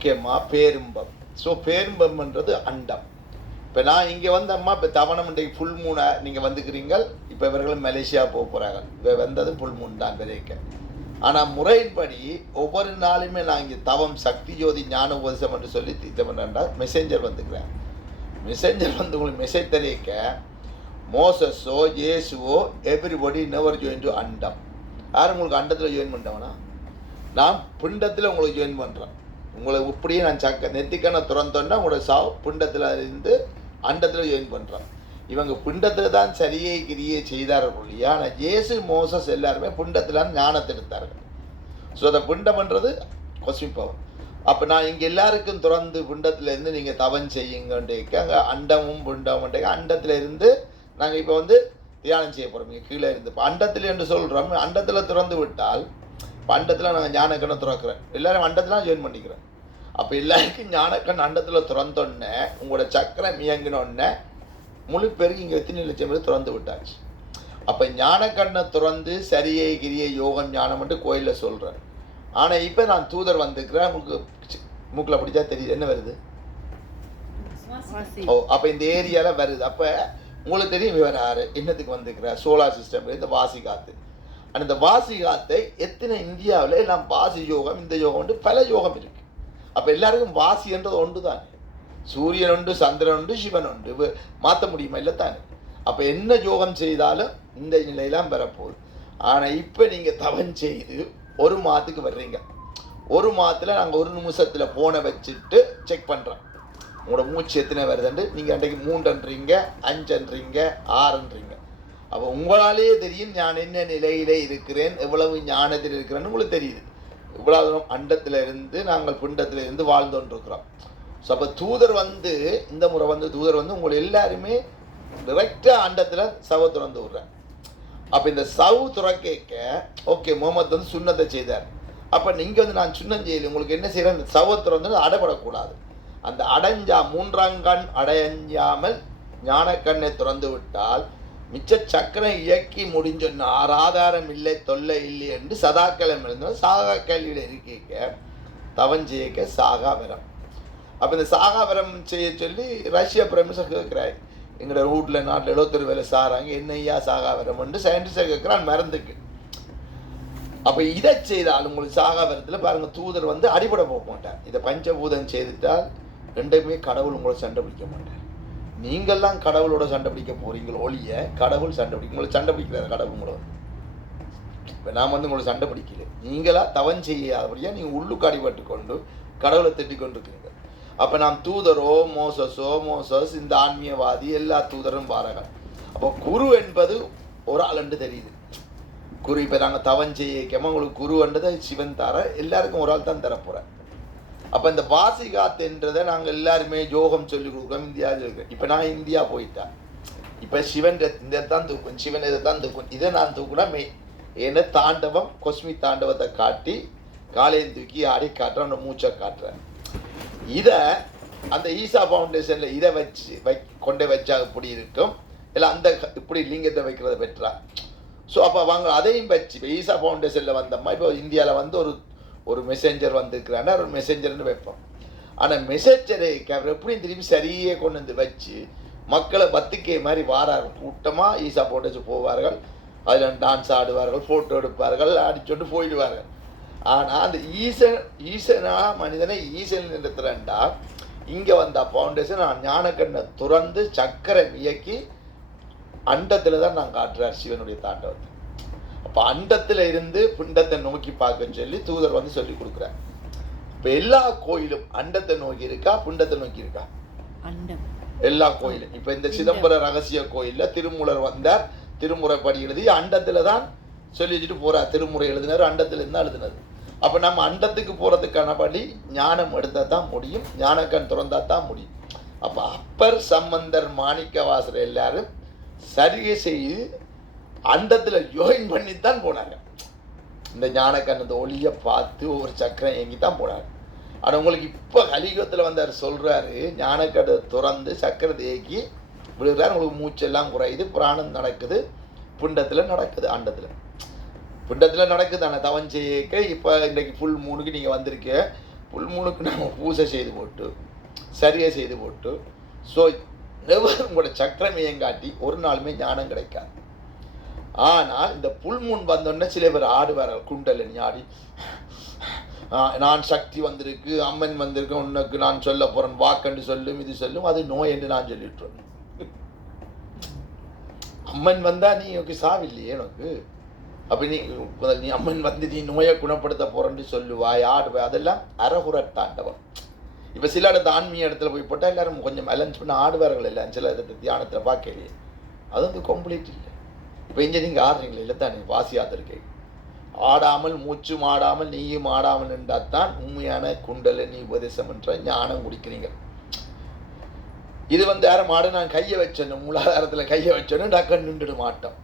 ஓகேம்மா, பேரும்பம். ஸோ பேரும்பம்ன்றது அண்டம். இப்போ நான் இங்கே வந்து அம்மா இப்போ தவணம் இன்றைக்கு ஃபுல் மூணை நீங்கள் வந்துக்கிறீங்க. இப்போ இவர்களும் மலேசியா போக போகிறாங்க. இப்போ வந்தது ஃபுல் மூன் தான் விதைக்க. ஆனால் முறையின்படி ஒவ்வொரு நாளுமே நான் இங்கே தவம் சக்தி ஜோதி ஞான உபதேசம் என்று சொல்லி இது பண்ணா மெசேஞ்சர் வந்துக்கிறேன். மெசேஞ்சர் வந்து உங்களுக்கு மெசேஜ் தெரிவிக்க மோசஸோ இயேசுவோ எவ்ரிபடி நெவர் ஜாயின் டு அண்டம். யாரும் உங்களுக்கு அண்டத்தில் ஜாயின் பண்ணிட்டவனா? நான் பிண்டத்தில் உங்களுக்கு ஜாயின் பண்ணுறேன். உங்களை இப்படியே நான் நெத்திக்கான துறந்தோன்னா உங்களோட பிண்டத்தில் இருந்து அண்டத்தில் ஜாயின் பண்ணுறேன். இவங்க பிண்டத்தில் தான் சரியை கிரியை செய்தார்கள் இல்லையா? ஆனால் இயேசு மோசஸ் எல்லாருமே பிண்டத்தில் ஞானத்தை எடுத்தார்கள். ஸோ அதை பிண்டம்ன்றது கொஸ்மிக் பவர். அப்போ நான் இங்கே எல்லாருக்கும் துறந்து பிண்டத்திலேருந்து நீங்கள் தவம் செய்யுங்கன்றேக்க அங்கே அண்டமும் பிண்டமுன்றேக்க அண்டத்தில் இருந்து நாங்கள் இப்போ வந்து தியானம் செய்ய போகிறோம். இங்கே கீழே இருந்து இப்போ அண்டத்தில் என்று சொல்கிறோம். அண்டத்தில் திறந்து விட்டால் இப்போ அண்டத்தில் நாங்கள் ஞானக்கண்ணை திறக்கிறேன். எல்லோரும் அண்டத்தில் ஜாயின் பண்ணிக்கிறேன். அப்போ எல்லாருக்கும் ஞானக்கண் அண்டத்தில் திறந்தோடனே உங்களோட சக்கரம் இயங்கினோடனே முழு பேருக்கு இங்கே எத்தனை லட்சம் பேர் திறந்து விட்டாச்சு. அப்போ ஞானக்கண்ணை திறந்து சரியை கிரியை யோகம் ஞானம் மட்டும் கோயிலில் சொல்கிறேன். ஆனால் இப்போ நான் தூதர் வந்துக்கிறேன். உங்களுக்கு மூக்கில் பிடிச்சா தெரியுது என்ன வருது? ஓ, அப்போ இந்த ஏரியாவில் வருது. அப்போ உங்களுக்கு தெரியும் இவர் யார் என்னத்துக்கு வந்துக்கிறார்? சோலார் சிஸ்டம் இந்த வாசி காற்று. ஆனால் இந்த வாசி காற்றை எத்தனை இந்தியாவில் எல்லாம் வாசி யோகம் இந்த யோகம் உண்டு, பல யோகம் இருக்குது. அப்போ எல்லாருக்கும் வாசின்றது ஒன்று தானே. சூரியன் உண்டு, சந்திரன் உண்டு, சிவன் உண்டு, மாற்ற முடியுமா? இல்லை தானே. அப்போ என்ன யோகம் செய்தாலும் இந்த நிலையெல்லாம் வரப்போகுது. ஆனால் இப்போ நீங்கள் தவம் செய்து ஒரு மாதத்துக்கு வர்றீங்க. ஒரு மாதத்தில் நாங்கள் ஒரு நிமிஷத்தில் ஃபோனை வச்சுட்டு செக் பண்ணுறோம் உங்களோட மூச்சு எத்தனை வருதுண்டு. நீங்கள் அன்றைக்கு 3ன்றீங்க, 5ன்றீங்க, 6ன்றீங்க. அப்போ உங்களாலேயே தெரியும் நான் என்ன நிலையிலே இருக்கிறேன், எவ்வளவு ஞானத்தில் இருக்கிறேன்னு உங்களுக்கு தெரியுது. இவ்வளோ தூரம் அண்டத்தில் இருந்து நாங்கள் பிண்டத்தில் இருந்து வாழ்ந்தோன்றிருக்கிறோம். ஸோ அப்போ தூதர் வந்து இந்த முறை வந்து தூதர் வந்து உங்களை எல்லாருமே டிரெக்டாக அண்டத்தில் சவ துறந்து விட்றேன். அப்போ இந்த சவு துறக்க ஓகே முகமது வந்து சுண்ணத்தை செய்தார். அப்போ நீங்கள் வந்து நான் சுண்ணம் செய்யலை, உங்களுக்கு என்ன செய்கிறேன்? இந்த சவ துறந்து அடைபடக்கூடாது. அந்த அடைஞ்சா 3ஆம் கண் அடையாமல் ஞானக்கண்ணை திறந்து விட்டால் மிச்ச சக்கரம் இயக்கி முடிஞ்சொன்னா ஆதாரம் இல்லை தொல்லை இல்லை என்று சதாக்கிழமை இருந்தால் சாகா கேள்வியில் இருக்க தவம் செய்ய சாகா வரம். அப்போ இந்த சாகா வரம் செய்ய சொல்லி ரஷ்யா பிரமிசர் கேட்குறாரு. எங்களோட வீட்டில் நாட்டில் 71 வேலை சாராங்க, என்னையா சாகா வரம்னு சயின்டிஸ்டாக கேட்குறான் மருந்துக்கு. அப்போ இதை செய்தால் உங்களுக்கு சாகா வரத்தில் பாருங்கள் தூதர் வந்து அடிபட போக மாட்டார். இதை பஞ்சபூதம் செய்துட்டால் ரெண்டுமே கடவுள் உங்களை சண்டை பிடிக்க மாட்டார். நீங்கள்லாம் கடவுளோட சண்டை பிடிக்க போகிறீங்களோ ஒழிய கடவுள் சண்டை பிடிக்க உங்களை சண்டை பிடிக்கிறார் கடவுள் உங்களை. இப்போ நான் வந்து உங்களை சண்டை பிடிக்கல, நீங்களா தவம் செய்யாதபடியாக நீங்கள் உள்ளுக்கு அடிபட்டு கொண்டு கடவுளை திட்டிக் கொண்டிருக்கிறீங்க. அப்போ நாம் தூதரோ மோசஸ் இந்த ஆன்மீகவாதி எல்லா தூதரும் வாரங்கள். அப்போ குரு என்பது ஒரு ஆள் என்று தெரியுது. குரு இப்போ நாங்கள் தவம் செய்யமா உங்களுக்கு குருன்றதை சிவன் தர எல்லாருக்கும் ஒரு ஆள் தான் தரப்போகிறேன். அப்போ இந்த வாசிகாத்துன்றதை நாங்கள் எல்லாருமே யோகம் சொல்லிக் கொடுக்குறோம். இந்தியாவில் இருக்கிறோம். இப்போ நான் இந்தியா போயிட்டேன். இப்போ சிவன் இதை தான் தூக்கும், சிவன் இதை தான் தூக்கும். இதை நான் தூக்குனா ஏன்னா தாண்டவம் கொஸ்மிக் தாண்டவத்தை காட்டி காலையில் தூக்கி ஆடி காட்டுறேன், அந்த மூச்சை காட்டுறேன். இதை அந்த ஈசா ஃபவுண்டேஷனில் இதை வச்சு கொண்டே வச்சா இப்படி இருக்கும், இல்லை அந்த இப்படி லிங்கத்தை வைக்கிறத பெற்றா. ஸோ அப்போ வாங்க அதையும் வச்சு இப்போ ஈசா ஃபவுண்டேஷனில் வந்தோம்மா. இப்போ இந்தியாவில் வந்து ஒரு மெசேஞ்சர் வந்துருக்கிறான்னா ஒரு மெசேஞ்சர்னு வைப்போம். ஆனால் மெசேஞ்சரை அவர் எப்படியும் திரும்பி சரியே கொண்டு வந்து வச்சு மக்களை பத்திக்கை மாதிரி வாராரு கூட்டமாக ஈசா ஃபவுண்டேஷன் போவார்கள். அதில் டான்ஸ் ஆடுவார்கள், ஃபோட்டோ எடுப்பார்கள், அடிச்சொண்டு போயிடுவார்கள். ஆனால் அந்த ஈசனா மனிதனை ஈசன் நிறுத்துறேன்டா இங்கே வந்த ஃபவுண்டேஷன் நான் ஞானக்கண்ணை துறந்து சக்கரம் இயக்கி அண்டத்தில் தான் நான் காட்டுறார் சிவனுடைய தாண்டவத்தை. அப்போ அண்டத்தில் இருந்து பிண்டத்தை நோக்கி பார்க்க சொல்லி தூதர் வந்து சொல்லி கொடுக்குறார். இப்போ எல்லா கோயிலும் அண்டத்தை நோக்கி இருக்கா பிண்டத்தை நோக்கி இருக்கா? அண்டம். எல்லா கோயிலும். இப்போ இந்த சிதம்பரம் ரகசிய கோயிலில் திருமூலர் வந்தார், திருமுறை படி எழுதி அண்டத்தில் தான் சொல்லி வச்சுட்டு போகிறார். திருமுறை எழுதினார், அண்டத்தில் இருந்தால் எழுதினது. அப்போ நம்ம அண்டத்துக்கு போகிறதுக்கான படி ஞானம் எடுத்தால் தான் முடியும், ஞானக்கண் திறந்தா தான் முடியும். அப்போ அப்பர் சம்பந்தர் மாணிக்கவாசர் எல்லாரும் சரியை செய்து அண்டத்தில் ஜாயின் பண்ணித்தான் போனாங்க. இந்த ஞானக்கண் இந்த ஒளியை பார்த்து ஒவ்வொரு சக்கரம் ஏங்கி தான் போனாங்க. ஆனால் உங்களுக்கு இப்போ கலியுகத்தில் வந்தார் சொல்கிறாரு, ஞானக்கடை திறந்து சக்கரத்தை ஏக்கி விழுகிறார். உங்களுக்கு மூச்செல்லாம் குறையுது, பிராணம் நடக்குது, பிண்டத்தில் நடக்குது, அண்டத்தில் பிண்டத்தில் நடக்குது. ஆனால் தவம் செய்யக்க இப்போ இன்றைக்கு ஃபுல் மூணுக்கு நீங்கள் வந்திருக்க புல்மூனுக்கு நம்ம பூசை செய்து போட்டு சரியை செய்து போட்டு ஸோ உங்களோட சக்கரமையம் காட்டி ஒரு நாளுமே ஞானம் கிடைக்காது. ஆனால் இந்த புல்மூன் வந்தோடனே சில பேர் ஆடுவார்கள் குண்டலினி ஆடி, நான் சக்தி வந்திருக்கு, அம்மன் வந்திருக்கு, உனக்கு நான் சொல்ல போறேன், வாக்கண்டு சொல்லும், இது சொல்லும், அது நோய் என்று நான் சொல்லிட்டுறேன். அம்மன் வந்தா நீ உனக்கு சாவில்லையே உனக்கு, அப்ப நீ அம்மன் வந்து நீ நோயை குணப்படுத்த போறேன்னு சொல்லுவாய், ஆடுவாய், அதெல்லாம் அறகுறத்தாண்டவம். இப்ப சில இடத்துல ஆன்மீக இடத்துல போய் போட்டால் எல்லாரும் கொஞ்சம் அலன்ஸ் பண்ண ஆடுவார்கள் இல்லை, சில இடத்துல தியானத்தில் பார்க்கலையே, அது வந்து கம்ப்ளீட் இல்லை. இப்போ இங்கே நீங்கள் ஆடுறீங்களே இல்லை தான், நீங்கள் வாசியாதிருக்கீங்க, ஆடாமல் மூச்சும் ஆடாமல் நீயும் ஆடாமல் என்றால் தான் உண்மையான குண்டலினி உபதேசம் என்ற ஞானம் குடிக்கிறீங்க. இது வந்து யாரும் ஆடு நான் கையை வச்சேன்னு மூலாதாரத்தில் கையை வச்சோன்னு டக்குன்னு நின்றுட மாட்டோம்.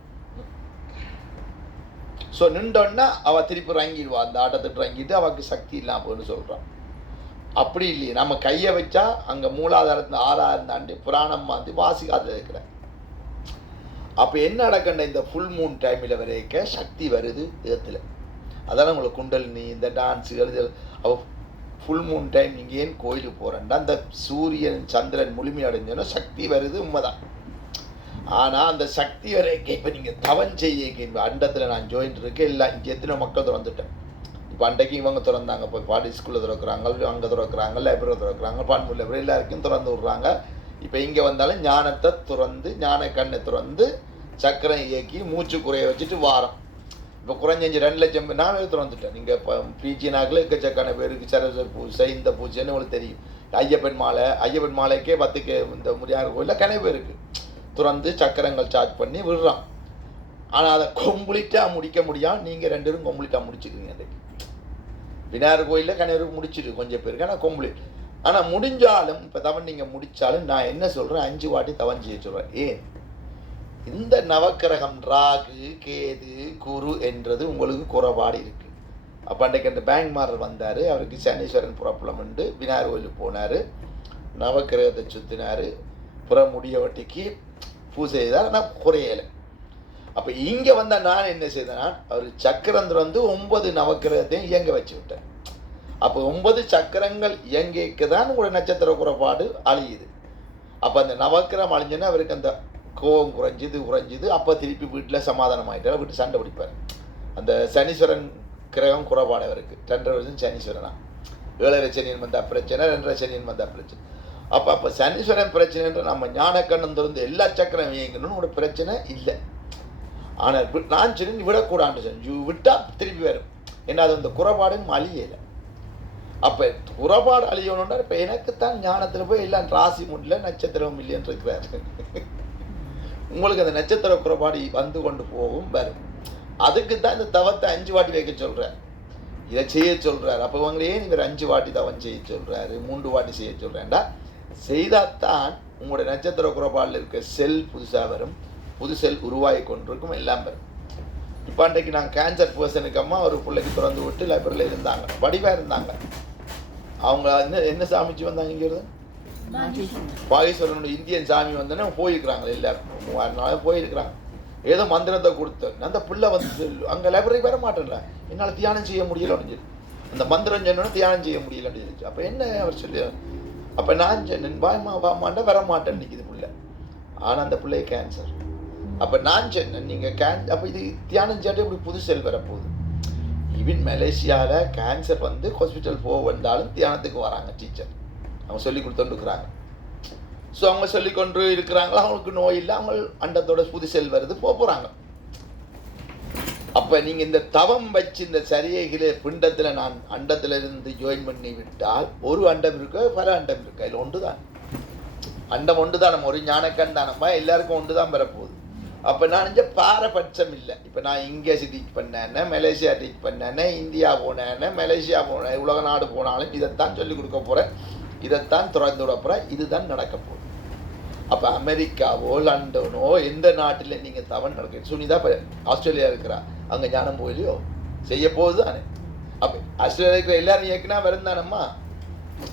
ஸோ நின்றோன்னா அவள் திருப்பி இறங்கிடுவா, அந்த ஆட்டத்துட்டு இறங்கிட்டு அவளுக்கு சக்தி இல்லாமன்னு சொல்கிறான். அப்படி இல்லையே, நம்ம கையை வச்சா அங்கே மூலாதாரத்தில் 6000 தாண்டி புராணம் வந்து வாசிக்காத இருக்கிற. அப்போ என்ன நடக்கண்ட இந்த ஃபுல் மூன் டைமில் வரைக்க சக்தி வருது இடத்துல. அதான் உங்களுக்கு குண்டலினி இந்த டான்ஸு அவள் ஃபுல் மூன் டைம் நீங்கள் ஏன் கோயிலுக்கு போகிறேன்டா, அந்த சூரியன் சந்திரன் முழுமை அடைஞ்சோன்னா சக்தி வருது உண்மைதான். ஆனால் அந்த சக்தி வரைக்க இப்போ நீங்கள் தவன் செய்ய அண்டத்தில் நான் ஜாயின்ட் இருக்கேன், இல்லை இங்கே எத்தனை மக்கள் திறந்துட்டேன். இப்போ அன்றைக்கு இவங்க திறந்தாங்க, இப்போ பாடி ஸ்கூலில் திறக்கிறாங்க, அங்கே திறக்கிறாங்க, லைப்ரரி திறக்கிறாங்க, பான்மூர் லைப்ரரி எல்லாருக்கும் திறந்து விட்றாங்க. இப்போ இங்கே வந்தாலும் ஞானத்தை திறந்து ஞான கண்ணை திறந்து சக்கரம் இயக்கி மூச்சு குறைய வச்சுட்டு வாரம். இப்போ குறைஞ்சு 2 லட்சம் நான் திறந்துட்டேன். நீங்கள் இப்போ பிஜி நாக்கில் எக்கச்சக்கான பேருக்கு சரஸ்வதி பூஜை இந்த பூஜைன்னு உங்களுக்கு தெரியும். ஐயப்பன் மாலைக்கே 10 இந்த முடியாத கோயிலில் கனை பேருக்கு திறந்து சக்கரங்கள் சார்ஜ் பண்ணி விடுறான். ஆனால் அதை கம்ப்ளீட்டாக முடிக்க முடியாது. நீங்கள் 2 பேரும் கம்ப்ளீட்டாக முடிச்சுக்கிறீங்க. அன்றைக்கு விநாயகர் கோயிலில் கனைவருக்கு முடிச்சுட்டு கொஞ்சம் பேருக்கு, ஆனால் கம்ப்ளீட். ஆனால் முடிஞ்சாலும் இப்போ தவன் நீங்கள் முடித்தாலும் நான் என்ன சொல்கிறேன், 5 வாட்டி தவன் செய்ய சொல்கிறேன். ஏன் இந்த நவக்கிரகம் ராகு கேது குரு என்றது உங்களுக்கு குறைபாடு இருக்குது. அப்போ அன்றைக்கு அந்த பேங்க் மாரர் வந்தார், அவருக்கு சனீஸ்வரன் ப்ராப்ளம் உண்டு, விநாயகர் கோயிலுக்கு போனார், நவக்கிரகத்தை சுற்றினார், புறமுடிய வட்டிக்கு பூஜை செய்தார், ஆனால் குறையலை. அப்போ இங்கே வந்தால் நான் என்ன செய்தேன்னா, அவர் சக்கரந்திர வந்து 9 நவக்கிரகத்தையும் இயங்க வச்சு விட்டேன். அப்போ 9 சக்கரங்கள் இயங்கிக்கு தான் உங்களோட நட்சத்திர குறைபாடு அழியுது. அப்போ அந்த நவக்கிரகம் அழிஞ்சுன்னா அவருக்கு அந்த கோபம் குறைஞ்சிது. அப்போ திருப்பி வீட்டில் சமாதானம் ஆகிட்டார், வீட்டு சண்டை பிடிப்பார். அந்த சனீஸ்வரன் கிரகம் குறைபாடு அவருக்கு 2.5 வருஷம் சனீஸ்வரனா, 7.5 சனியன் வந்தால் பிரச்சனை, 2.5 சனியன் வந்தால் பிரச்சனை. அப்போ சனீஸ்வரன் பிரச்சனைன்ற நம்ம ஞானக்கண்ணம் திறந்து எல்லா சக்கரம் இயங்கணும்னு ஒரு பிரச்சனை இல்லை. ஆனால் நான் சொல்லி விடக்கூடாது செஞ்சு விட்டால் திருப்பி வரும். ஏன்னா அது அந்த குறைபாடும் அழியலை. அப்போ குறைபாடு அழியணும்னா இப்போ எனக்குத்தான் ஞானத்தில் போய் எல்லாம் ராசி முடியல நட்சத்திரம் இல்லைன்னு இருக்கிறாரு. உங்களுக்கு அந்த நட்சத்திர குறைபாடு வந்து கொண்டு போகும் வரும். அதுக்கு தான் இந்த தவத்தை 5 வாட்டி வைக்க சொல்கிறார், இதை செய்ய சொல்கிறார். அப்போ இவங்களே இவர் 5 வாட்டி தவம் செய்ய சொல்கிறாரு, 3 வாட்டி செய்ய சொல்கிறேன்டா. செய்தால்தான் உங்களோட நட்சத்திர குறைபாடில் இருக்க செல் புதுசாக வரும், புது செல் உருவாகி கொண்டிருக்கும், எல்லாம் வரும். இப்போ அன்றைக்கு நான் கேன்சர் பர்சனுக்கு அம்மா ஒரு பிள்ளைக்கு திறந்து விட்டு லைப்ரரியில் இருந்தாங்க, வடிவாக இருந்தாங்க. அவங்க என்ன சாமிச்சு வந்தாங்க, இங்கே இருந்து பாகேஸ்வரனோட இந்தியன் சாமி வந்தோன்னே போயிருக்கிறாங்க, எல்லாரும் 3000 நாள் போயிருக்கிறாங்க. ஏதோ மந்திரத்தை கொடுத்தேன், அந்த பிள்ளை வந்து அங்கே லைப்ரரிக்கு வர மாட்டேன்ல, என்னால் தியானம் செய்ய முடியல அப்படின்னு சொல்லி, அந்த மந்திரம் சொன்னோன்னா தியானம் செய்ய முடியலன்னு சொல்லிச்சு. அப்போ என்ன அவர் சொல்லி, அப்போ நான் சொன்னேன் வாமாண்டா வர மாட்டேன் நிற்கிது பிள்ளை. ஆனால் அந்த பிள்ளை கேன்சர். அப்போ நான் சொன்னேன் நீங்கள் அப்போ இது தியானம் செய்யாட்டி இப்படி புது செல் வரப்போகுது. ஈவன் மலேசியாவில் கேன்சர் வந்து ஹாஸ்பிட்டல் போக வந்தாலும் தியானத்துக்கு வராங்க டீச்சர், அவங்க சொல்லி கொடுத்துருக்குறாங்க. ஸோ அவங்க சொல்லிக்கொண்டு இருக்கிறாங்களா, அவங்களுக்கு நோய் இல்லை, அவங்க அண்டத்தோட புது செல் வருது போகிறாங்க. அப்போ நீங்கள் இந்த தவம் வச்சு இந்த சரியைகளை பிண்டத்தில் நான் அண்டத்தில் இருந்து ஜாயின் பண்ணி விட்டால் ஒரு அண்டம் இருக்கு, பல அண்டம் இருக்கு, அதில் ஒன்று தான் அண்டம், ஒன்று தான். நம்ம ஒரு ஞானக்கண் தானம்மா, எல்லாருக்கும் ஒன்று தான் பெறப்போகுது. அப்போ நான் இங்கே பாரபட்சம் இல்லை. இப்போ நான் இங்கே டீச் பண்ணேன்னா, மலேசியா டீச் பண்ணேன்னா, இந்தியா போனேன்னா, மலேசியா போனேன், உலக நாடு போனாலும் இதைத்தான் சொல்லிக் கொடுக்க போகிறேன், இதைத்தான் திறந்து விட போகிறேன், இதுதான் நடக்க போகுது. அப்போ அமெரிக்காவோ லண்டனோ எந்த நாட்டில் நீங்கள் தவன் நடக்க, சுனிதா இப்போ ஆஸ்திரேலியா இருக்கிறா, அங்கே ஞானம் போயிலையோ செய்ய போகுது தானே. அப்போ ஆஸ்திரேலியா இருக்கிற எல்லாரும் இயக்குனா வருந்தானம்மா.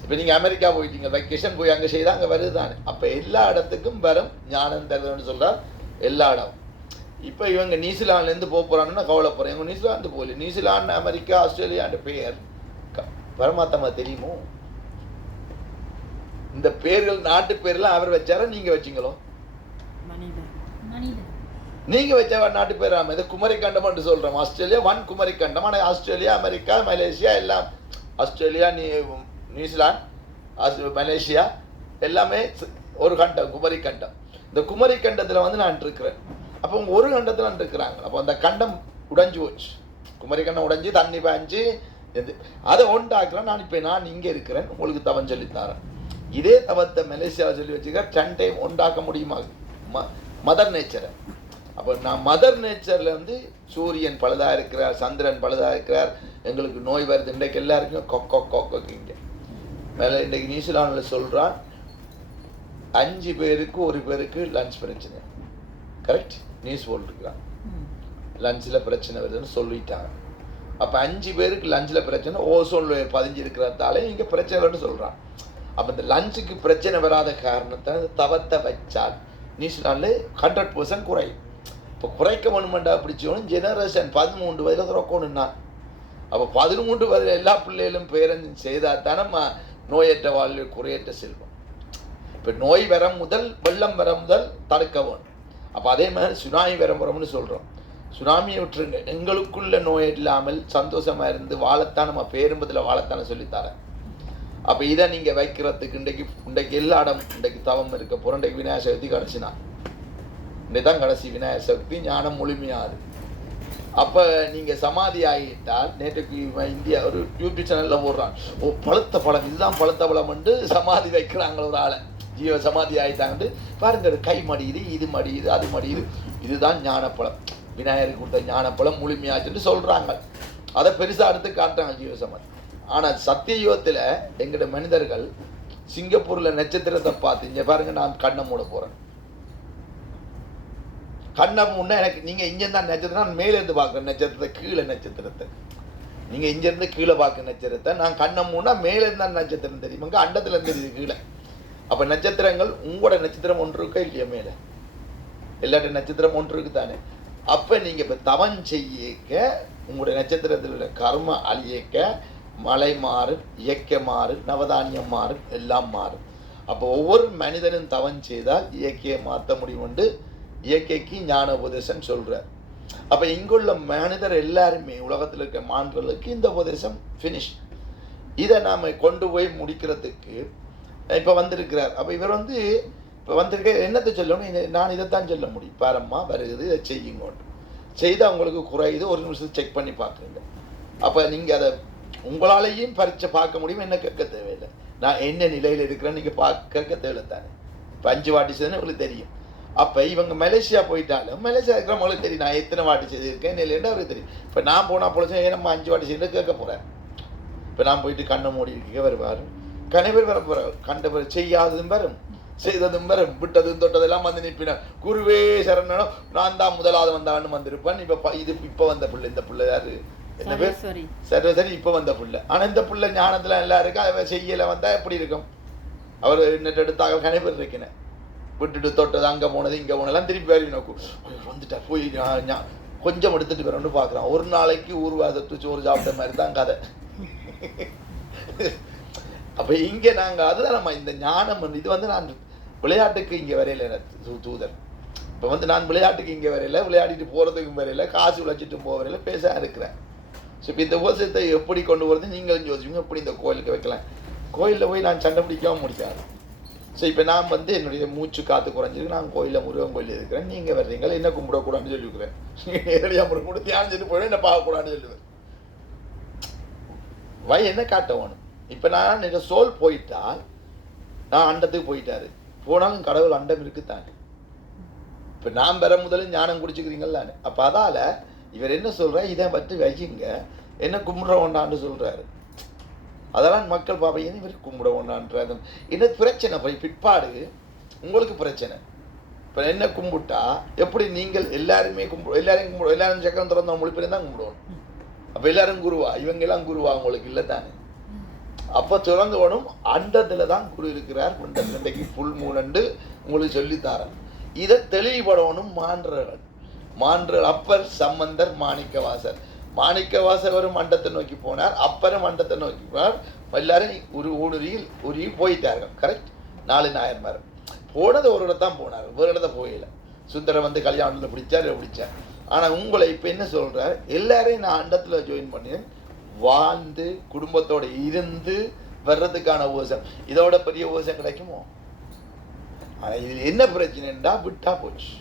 இப்போ நீங்கள் அமெரிக்கா போயிட்டீங்க, வெக்கேஷன் போய் அங்கே செய்தால் அங்கே வருது தானே. அப்போ எல்லா இடத்துக்கும் வரும் ஞானம் தருதுன்னு சொல்கிறார், எல்லா இடம். இப்போ இவங்க நியூசிலாண்ட்லேருந்து போக போகிறாங்கன்னா கவலைப்படுறேன். இவங்க நியூசிலாந்து போகல, நியூசிலாந்து அமெரிக்கா ஆஸ்திரேலியான்ற பெயர் பரமாத்மா தெரியுமோ? இந்த பேர்கள் நாட்டு பேர்லாம் அவர் வச்சாரா நீங்க வச்சீங்களோ? நீங்க வச்ச நாட்டு பேர் இது குமரிக்கண்டம் என்று சொல்றோம். ஆஸ்திரேலியா 1 குமரிக்கண்டம். ஆனால் ஆஸ்திரேலியா, அமெரிக்கா, மலேசியா எல்லாம், ஆஸ்திரேலியா, நியூசிலாந்து, மலேசியா எல்லாமே ஒரு கண்டம், குமரிக்கண்டம். இந்த குமரிக்கண்டத்தில் வந்து நான் இருக்கிறேன். அப்போ உங்க ஒரு கண்டத்தில் நான் இருக்கிறாங்க. அப்போ அந்த கண்டம் உடைஞ்சு போச்சு. குமரிக்கண்டம் உடைஞ்சு தண்ணி பாய்ஞ்சு அதை ஒன்றாக்குறேன். நான் இங்கே இருக்கிறேன், உங்களுக்கு தவம் சொல்லித்தாரேன். இதே தவத்தை மலேசியாவில் சொல்லி வச்சுக்க 2 டைம் ஒன்றாக்க முடியுமா? மதர் நேச்சரை. அப்போ நான் மதர் நேச்சரில் வந்து சூரியன் பழுதாக இருக்கிறார், சந்திரன் பழுதாக இருக்கிறார், எங்களுக்கு நோய் வருது. இன்றைக்கு எல்லாருக்கும் கொக்கிங்க மேலே. இன்றைக்கு நியூசிலாண்டில் சொல்கிறான் 5 பேருக்கு 1 பேருக்கு லன்ச் பிரச்சனை. கரெக்ட்? நியூஸ் போட்டுருக்குறான். லஞ்சில் பிரச்சனை வருதுன்னு சொல்லிட்டாங்க. அப்போ 5 பேருக்கு லஞ்சில் பிரச்சனை, ஓசோனில் பதிஞ்சு இருக்கிறதால இங்கே பிரச்சனை வரும்னு சொல்கிறான். அப்போ இந்த லஞ்சுக்கு பிரச்சனை வராத காரணத்தை தவத்தை வச்சால் நியூசிலாண்டில் 100% குறையும். இப்போ குறைக்க வேணுமெண்டா பிடிச்சவனும் ஜெனரேஷன் 13 வயதில் திறக்கணும்னா, அப்போ 13 வயதில் எல்லா பிள்ளைகளும் பேரண்ட்ஸ் செய்தால் தானே நோயற்ற வாழ்வு குறையற்ற செல்வம். இப்போ நோய் வர முதல், வெள்ளம் வர முதல் தடுக்க வேணும். அப்போ அதே மாதிரி சுனாமி வரம்னு சொல்கிறோம். சுனாமியை விட்டுருங்க, எங்களுக்குள்ள நோய் இல்லாமல் சந்தோஷமாக இருந்து வாழத்தான் நம்ம பேரும்பத்தில் வாழத்தானே சொல்லித்தரேன். அப்போ இதை நீங்கள் வைக்கிறதுக்கு இன்றைக்கு எல்லா இடம் இன்றைக்கு தவம் இருக்க போகிற. இன்றைக்கு விநாயகர் சதுர்த்தி கடைசினா, இன்றைக்கு தான் கடைசி விநாயகர் சதுர்த்தி, ஞானம் முழுமையாது. அப்போ நீங்கள் சமாதி ஆகிட்டால், நேற்றுக்கு இந்தியா ஒரு யூடியூப் சேனலில் போடுறான், பழுத்த பழம் இதுதான் பழுத்த பழம் என்று சமாதி வைக்கிறாங்க ஒரு ஆளை. ஜீவ சமாதி ஆகிட்டாங்கன்னு பாருங்க, கை மடியுது, இது மடியுது, அது மடியுது, இதுதான் ஞானப்பழம், விநாயகருக்கு கொடுத்த ஞானப்பழம் முழுமையாச்சுன்னு சொல்கிறாங்க. அதை பெருசாக எடுத்து காட்டுறாங்க ஜீவ சமாதி. ஆனால் சத்திய யுகத்தில் எங்களோட மனிதர்கள் சிங்கப்பூரில் நட்சத்திரத்தை பார்த்து, இங்கே பாருங்க, நான் கண்ணை மூட போகிறேன். கண்ணை முன்னே எனக்கு நீங்கள் இங்கேருந்து தான் நட்சத்திரம், நான் மேலேருந்து பார்க்குறேன் நட்சத்திரத்தை, கீழே நட்சத்திரத்தை. நீங்கள் இங்கேருந்து கீழே பார்க்குற நட்சத்திரத்தை நான் கண்ணை மூடா மேலேருந்து தான் நட்சத்திரம் தெரியும், இங்கே அண்டத்தில் தெரியுது கீழே. அப்போ நட்சத்திரங்கள் உங்களோட நட்சத்திரம் ஒன்று இருக்கா இல்லையா? மேலே எல்லாட்ட நட்சத்திரம் ஒன்று இருக்கு தானே. அப்போ நீங்கள் இப்போ தவம் செய்யக்க உங்களுடைய நட்சத்திரத்தில் உள்ள கர்ம அழியக்க மழை மாறு, இயற்கை மாறு, நவதானியம் மாறு, எல்லாம் மாறும். அப்போ ஒவ்வொரு மனிதனும் தவம் செய்தால் இயற்கையை மாற்ற முடியும் என்று இயற்கைக்கு ஞான உபதேசம் சொல்கிறார். அப்போ இங்குள்ள மனிதர் எல்லாருமே உலகத்தில் இருக்க மாண்பர்களுக்கு இந்த உபதேசம் ஃபினிஷ். இதை நாம் கொண்டு போய் முடிக்கிறதுக்கு இப்போ வந்திருக்கிறார். அப்போ இவர் வந்து இப்போ வந்திருக்க என்னத்தை சொல்லணும்? நான் இதைத்தான் சொல்ல முடியும். பாரம்மா வருகுது, இதை செய்யுங்கோண்டு செய்து அவங்களுக்கு குறையுது, ஒரு நிமிஷம் செக் பண்ணி பார்க்குறீங்க. அப்போ நீங்கள் அதை உங்களாலேயும் பரிச்சை பார்க்க முடியும். என்ன கேட்க தேவையில்லை, நான் என்ன நிலையில் இருக்கிறேன்னு நீங்கள் கேட்க தேவையில்லை தானே. இப்போ 5 வாட்டி செய்துன்னு உங்களுக்கு தெரியும். அப்போ இவங்க மலேசியா போயிட்டாலும் மலேசியா இருக்கிறவங்களுக்கு தெரியும் நான் எத்தனை வாட்டி செய்திருக்கேன் இல்லைன்னு அவருக்கு தெரியும். இப்போ நான் போனால் போல நம்ம 5 வாட்டி செய்து கேட்க போகிறேன். இப்போ நான் போயிட்டு கண்ணை மூடி இருக்க வருவார், கணவர் வர போகிறார், கண்டவர் செய்யாததும் வரும், செய்ததும் வரும், விட்டதும் தொட்டதெல்லாம் வந்து நிற்பினார். குருவே சரணனும் நான் தான் முதலாவது வந்தான்னு வந்திருப்பேன். இப்போ வந்த பிள்ளை, இந்த பிள்ளை யாரு, என்ன பேர், சரி இப்போ வந்த பிள்ளை. ஆனால் இந்த பிள்ளை ஞானத்தில் எல்லாம் இருக்கு, அதை செய்யலை வந்தால் எப்படி இருக்கும்? அவர் நெட் எடுத்தாக கணவர் இருக்கிறேன், விட்டுட்டு தொட்டது, அங்கே போனது இங்கே போனதெல்லாம் திருப்பி வேறு நோக்கும் வந்துட்டா போய் கொஞ்சம் எடுத்துட்டு வரணும்னு பார்க்குறான். ஒரு நாளைக்கு ஊர்வாதத்து சோறு சாப்பிட்ட மாதிரி தான் கதை. அப்போ இங்கே நாங்கள் அதுதான் நம்ம இந்த ஞானம் இது வந்து நான் விளையாட்டுக்கு இங்கே வரையில தூதர். இப்போ வந்து நான் விளையாட்டுக்கு இங்கே வரையில, விளையாடிட்டு போகிறதுக்கும் வரையில, காசு உழைச்சிட்டு போக வரையில பேச இருக்கிறேன். ஸோ இப்போ இந்த உபதேசத்தை எப்படி கொண்டு போகிறது நீங்களும் யோசிப்பீங்க, எப்படி இந்த கோயிலுக்கு வைக்கலாம். கோயிலில் போய் நான் சண்டை பிடிக்கவும் முடியாது. ஸோ இப்போ நான் வந்து என்னுடைய மூச்சு காற்று குறைஞ்சிருக்கு, நான் கோயிலில் முருகன் கோயில் இருக்கிறேன், நீங்கள் வர்றீங்களா என்ன கும்பிடக்கூடாதுன்னு சொல்லியிருக்கிறேன். நேரடியாக முருகன் தியானம் செஞ்சு போயிடும், என்ன பார்க்கக்கூடாதுன்னு சொல்லுவேன். என்ன காட்ட வேணும்? இப்போ நான் இந்த சோல் போயிட்டால் நான் அண்டத்துக்கு போயிட்டாரு, போனாலும் கடவுள் அண்டம் இருக்குத்தானே. இப்போ நான் பெற முதல்ல ஞானம் குடிச்சுக்கிறீங்களான்னு. அப்போ அதால் இவர் என்ன சொல்கிறார், இதை பற்றி வைக்கிங்க, என்ன கும்பிட வேண்டான்னு சொல்கிறாரு. அதெல்லாம் மக்கள் பாப்பையன்னு இவர் கும்பிட வேண்டான்றது என்ன பிரச்சனை. போய் பிற்பாடு உங்களுக்கு பிரச்சனை. இப்போ என்ன கும்பிட்டா எப்படி நீங்கள் எல்லாருமே எல்லாரும் சக்கரம் திறந்த மொழிப்பேரும் தான் கும்பிடுவோம். அப்போ எல்லாரும் குருவா, இவங்க எல்லாம் குருவா உங்களுக்கு இல்லை தானே. அப்போ திறந்து வேணும், அண்டத்தில் தான் குரு இருக்கிறார். இன்றைக்கு புல் மூணண்டு உங்களுக்கு சொல்லித்தாரன். இதை தெளிவுபடணும். மான்றர்கள் அப்பர் சம்பந்தர் மாணிக்கவாசர் மாணிக்க வாசகரும் மண்டத்தை நோக்கி போனார், அப்பரும் மண்டத்தை நோக்கி போனார். எல்லாரும் ஒரு உருகி போயிட்டார்கள். கரெக்ட். 4 நாயன்மார் போனது ஒரு இடத்தான் போனார், ஒரு இடத்த போயில. சுந்தரம் வந்து கல்யாணத்தில் பிடிச்சார். ஆனால் உங்களை இப்போ என்ன சொல்கிறார், எல்லாரையும் நான் அண்டத்தில் ஜாயின் பண்ணேன், வாழ்ந்து குடும்பத்தோடு இருந்து வர்றதுக்கான உபதேசம். இதோட பெரிய உபதேசம் கிடைக்குமோ? ஆனால் இதில் என்ன பிரச்சனைன்னா விட்டா போச்சு.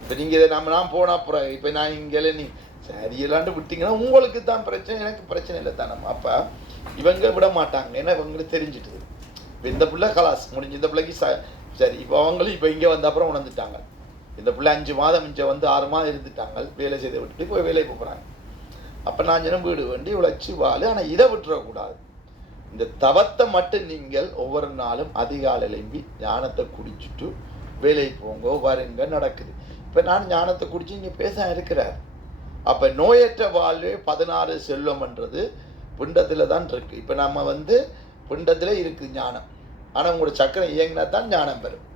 இப்போ நீங்கள் இதை நான் போனால் அப்புறம் இப்போ நான் இங்கே நீ சரியலாண்டு விட்டீங்கன்னா உங்களுக்கு தான் பிரச்சனை, எனக்கு பிரச்சனை இல்லை தானே. அப்போ இவங்க விட மாட்டாங்க, ஏன்னா இவங்களுக்கு தெரிஞ்சிட்டுது. இப்போ இந்த பிள்ளை கலாஸ் முடிஞ்சு, இந்த பிள்ளைக்கு சரி. இப்போ அவங்களும் இப்போ இங்கே வந்த அப்புறம் உணர்ந்துட்டாங்க. இந்த பிள்ளை 5 மாதம் இங்கே வந்து 6 மாதம் இருந்துட்டாங்க, வேலை செய்த விட்டுட்டு போய் வேலைக்கு போகிறாங்க. அப்போ நான் ஜனம் வீடு வேண்டி உழைச்சி வாழு. ஆனால் இதை விட்டுறக்கூடாது. இந்த தவத்தை மட்டும் நீங்கள் ஒவ்வொரு நாளும் அதிகாலை எழும்பி ஞானத்தை குடிச்சிட்டு வேலைக்கு போங்க, வருங்க, நடக்குது. இப்போ நான் ஞானத்தை குடிச்சு இங்கே பேச இருக்கிறார். அப்போ நோயற்ற வாழ்வே 16 செல்வம்ன்றது பிண்டத்தில் தான் இருக்குது. இப்போ நம்ம வந்து பிண்டத்தில் இருக்குது ஞானம். ஆனால் உங்களோட சக்கரம் இயங்கினா தான் ஞானம் பெறும்.